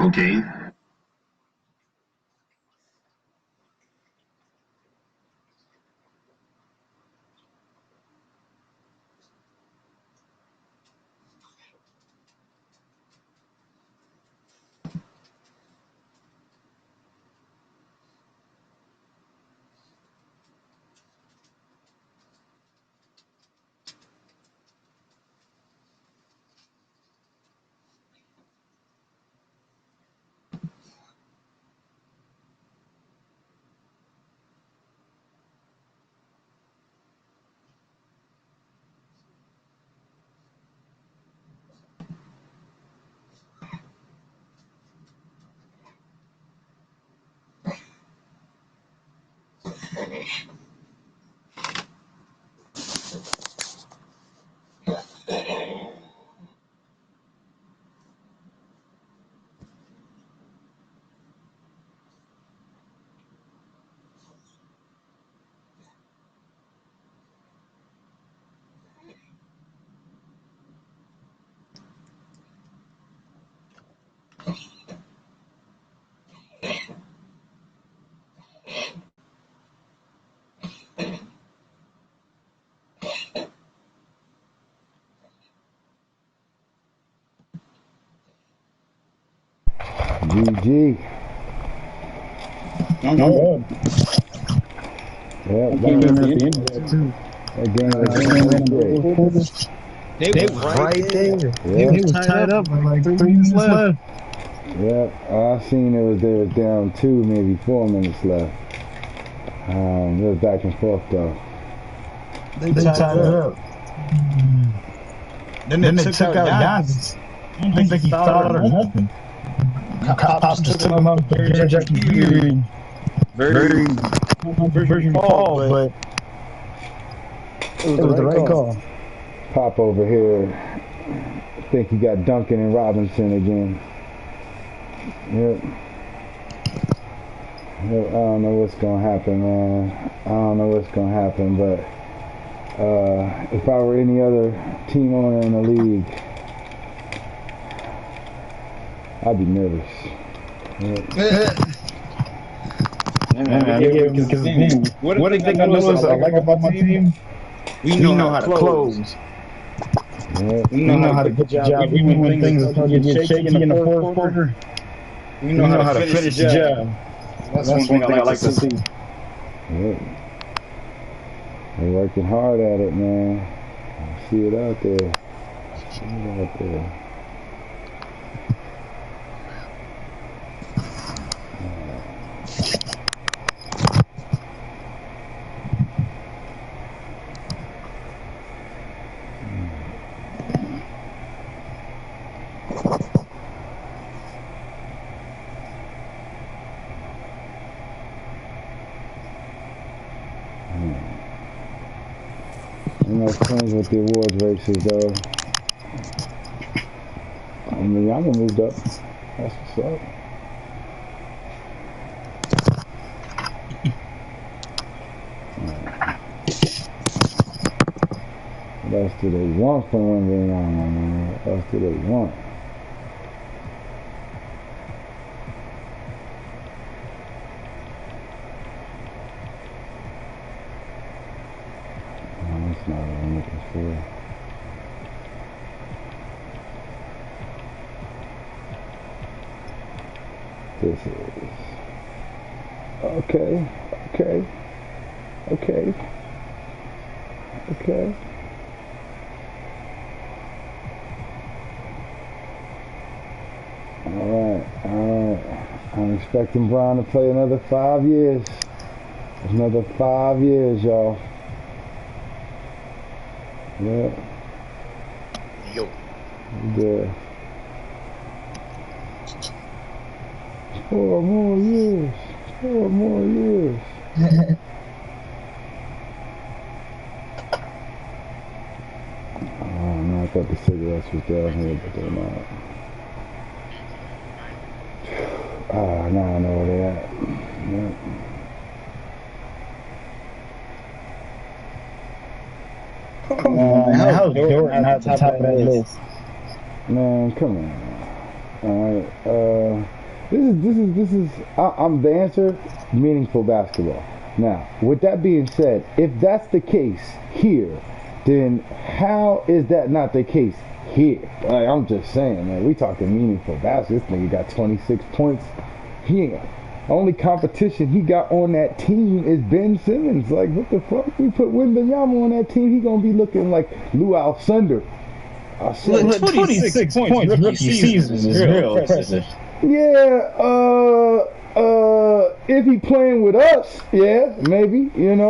Okay. GG. I'm good. Yeah, I came in at the end of that too. That game was great. They was right there. Yeah. It was tied up with like 3 minutes left. Yeah, I seen they was down 2, maybe 4 minutes left. It was back and forth though. They tied it up. Then they took out Giannis. I don't think he fouled or nothing. Cops just took him out for ejecting period. Very controversial call, but it was the right call. Pop over here. I think he got Duncan and Robinson again. Yep. I don't know what's gonna happen, man. I don't know what's gonna happen, but if I were any other team owner in the league, I'd be nervous. Yep. What they notice I like about my team, we know how to close. We know how to get the job. Even when things start to get shaky in the fourth quarter, we know how to finish the job. That's one thing I like to see. Yep. They're working hard at it, man. I see it out there. I see it out there. I'm not friends with the awards races though. I mean, y'all moved up. That's what's up. What else do they want from Wimbledon, man? What else do they want? That's not what I'm looking for. This is okay. All right. I'm expecting Brown to play another 5 years. Another 5 years, y'all. Yeah. Yo. Yeah. 4 more years. 4 more years. Oh no, I thought the cigarettes was down here, but they're not. Ah, now I know where they're at. Yep. Come on, man. How's Jordan at the top of that list? Man, come on. All right. This is. I'm the answer. Meaningful basketball. Now, with that being said, if that's the case here, then how is that not the case here? Like, I'm just saying, man. We talking meaningful basketball. This nigga got 26 points. He ain't. Only competition he got on that team is Ben Simmons. Like, what the fuck? We put Wembanyama on that team, he gonna be looking like Lou Alcindor. 26 points rookie season is real impressive. Yeah, if he playing with us, yeah, maybe, and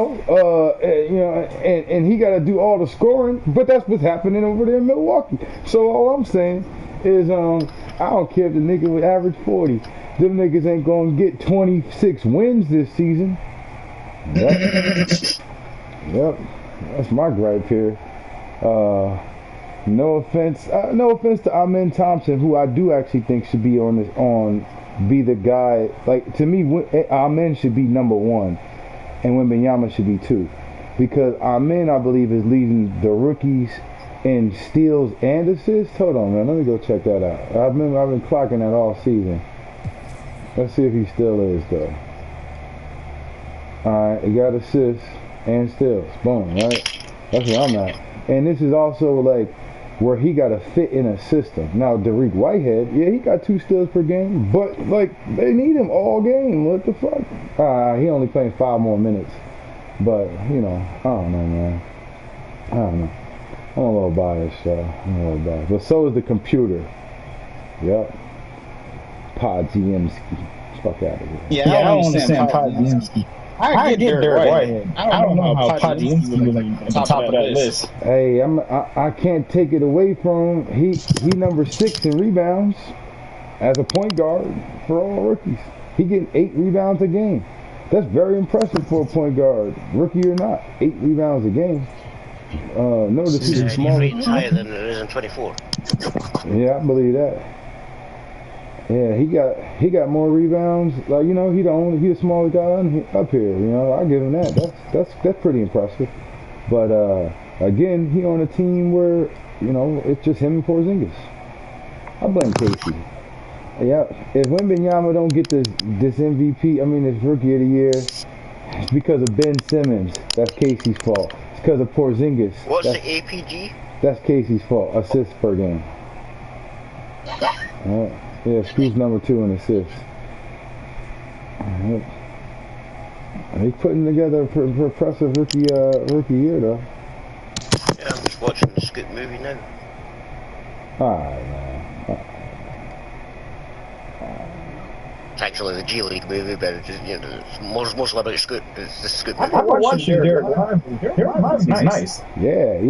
he got to do all the scoring, but that's what's happening over there in Milwaukee. So all I'm saying is, I don't care if the nigga would average 40. Them niggas ain't gonna get 26 wins this season. Yep, that's my gripe here. No offense to Amen Thompson, who I do actually think should be be the guy. Like, to me, Amen should be number 1, and Wembanyama should be 2, because Amen, I believe, is leading the rookies in steals and assists. Hold on, man, let me go check that out. I've been clocking that all season. Let's see if he still is, though. All right, he got assists and steals. Boom, right? That's where I'm at. And this is also like where he got to fit in a system. Now, Derek Whitehead, yeah, he got 2 steals per game, but like they need him all game. What the fuck? He only playing 5 more minutes, but I don't know, man. I don't know. I'm a little biased, but so is the computer. Yep. Podziemski. Fuck out of here. Yeah, I don't understand Podziemski. I get Derek Whitehead. I don't know how Podziemski was like on top of that list. Hey, I can't take it away from him. He number 6 in rebounds as a point guard for all rookies. He getting 8 rebounds a game. That's very impressive for a point guard, rookie or not. 8 rebounds a game. Notice he's small. He's higher than it is in 24. Yeah, I believe that. Yeah, he got more rebounds. Like, he the smallest guy up here. I give him that. That's pretty impressive. But again, he on a team where it's just him and Porzingis. I blame Casey. Yeah, if Wembanyama don't get this MVP, this Rookie of the Year, it's because of Ben Simmons. That's Casey's fault. It's because of Porzingis. What's the APG? That's Casey's fault. Assists per game. All right. Yeah, Scoop's number 2 in assists. Right. He's putting together a impressive rookie year, though. Yeah, I'm just watching the Scoop movie now. Alright, man. It's actually the G League movie, but it's just, it's mostly about Scoop. It's the Scoop movie. I watched Derek Live. Derek Live is nice. Yeah.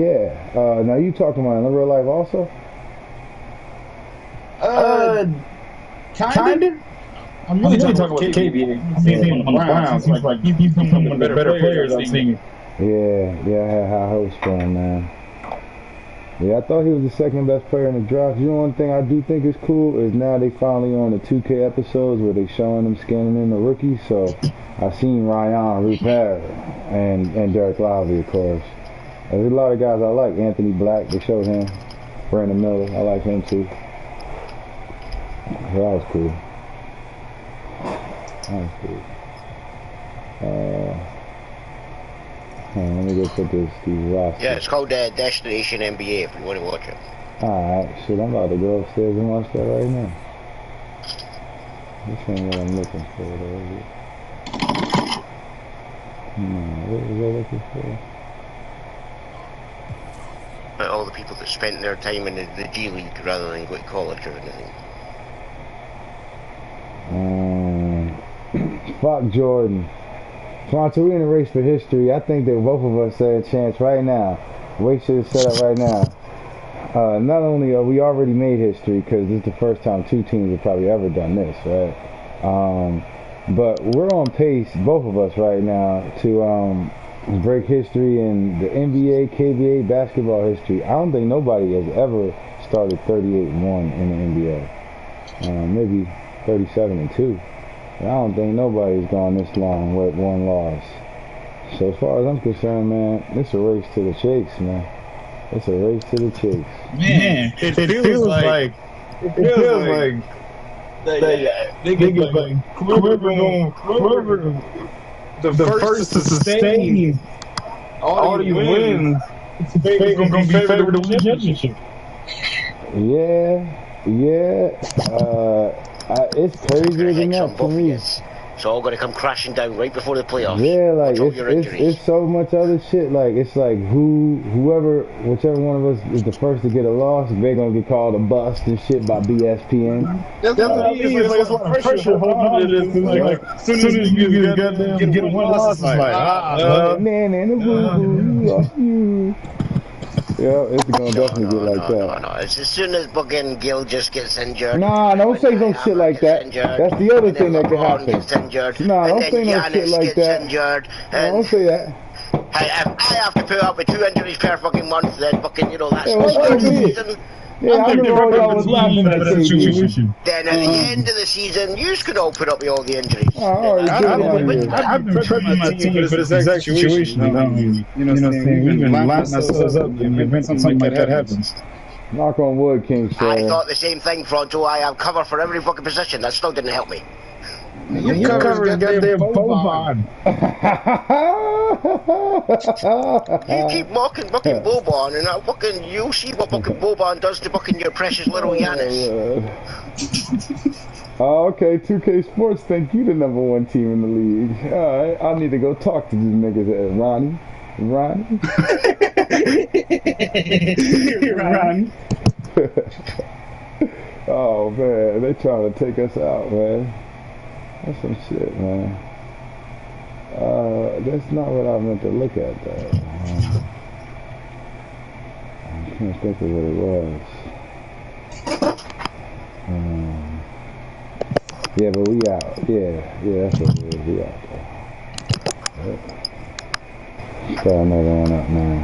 Now you talking about in real life also? Kinda. I'm really talking about KBA. I mean, on the Browns, like he's one of the better players I've seen. Yeah, I had high hopes for him, man. Yeah, I thought he was the second best player in the draft. One thing I do think is cool is now they finally on the 2K episodes where they showing them scanning in the rookies. So I seen Ryan Rupert and Derek Lively, of course. There's a lot of guys I like. Anthony Black, they showed him. Brandon Miller, I like him too. That was cool. Let me go put these rosters. Yeah, it's called Destination NBA if you want to watch it. Alright, shit, I'm about to go upstairs and watch that right now. This ain't what I'm looking for, though, is it? What was I looking for? But all the people that spent their time in the G League rather than go to college or anything. Fuck Jordan. Toronto, we in a race for history. I think that both of us had a chance right now. Race should have set up right now. Not only are we already made history, because this is the first time 2 teams have probably ever done this, right? But we're on pace, both of us right now, to break history in the NBA, KBA basketball history. I don't think nobody has ever started 38-1 in the NBA. Maybe 37-2. I don't think nobody's gone this long with 1 loss. So as far as I'm concerned, man, it's a race to the chase, man. It's a race to the chase. Man, it feels like It feels like niggas like whoever the first to sustain all these wins, it's gonna be favored to win the championship. Yeah. It's crazier than that to me. It's all going to come crashing down right before the playoffs. Yeah, like it's so much other shit. Like it's like whichever one of us is the first to get a loss, they're gonna get called a bust and shit by BSPN. That's what I mean. It's like a lot of pressure holding on to this. Like as soon as you get one loss, it's like you. Yeah, it's gonna definitely get like that. No. It's as soon as fucking Gil just gets injured. Nah, don't say no shit like that. That's the other thing that could happen. Nah, don't say no shit like that. Don't say that. Hey, if I have to put up with 2 injuries per fucking month, then fucking, that's the start of the season. Yeah, I remember all was laughing at that situation. Then at the end of the season, you could all put up with all the injuries. I've been prepping my team for this exact situation. You know what I'm saying? We've been lining ourselves up in the event something like that happens. Knock on wood, King Sir. I thought the same thing, Fronto. I have cover for every fucking position. That still didn't help me. You covered goddamn Boban. You keep mocking fucking Boban, and you'll see what fucking Boban does to fucking your precious little Giannis. Oh, okay, 2K Sports think you the #1 team in the league. All right, I need to go talk to these niggas. Ronnie. Oh man, they trying to take us out, man. That's some shit, man. That's not what I meant to look at, though. I can't think of what it was. Yeah, but we out. Yeah, that's what it is. We out, though. Start another one up, man.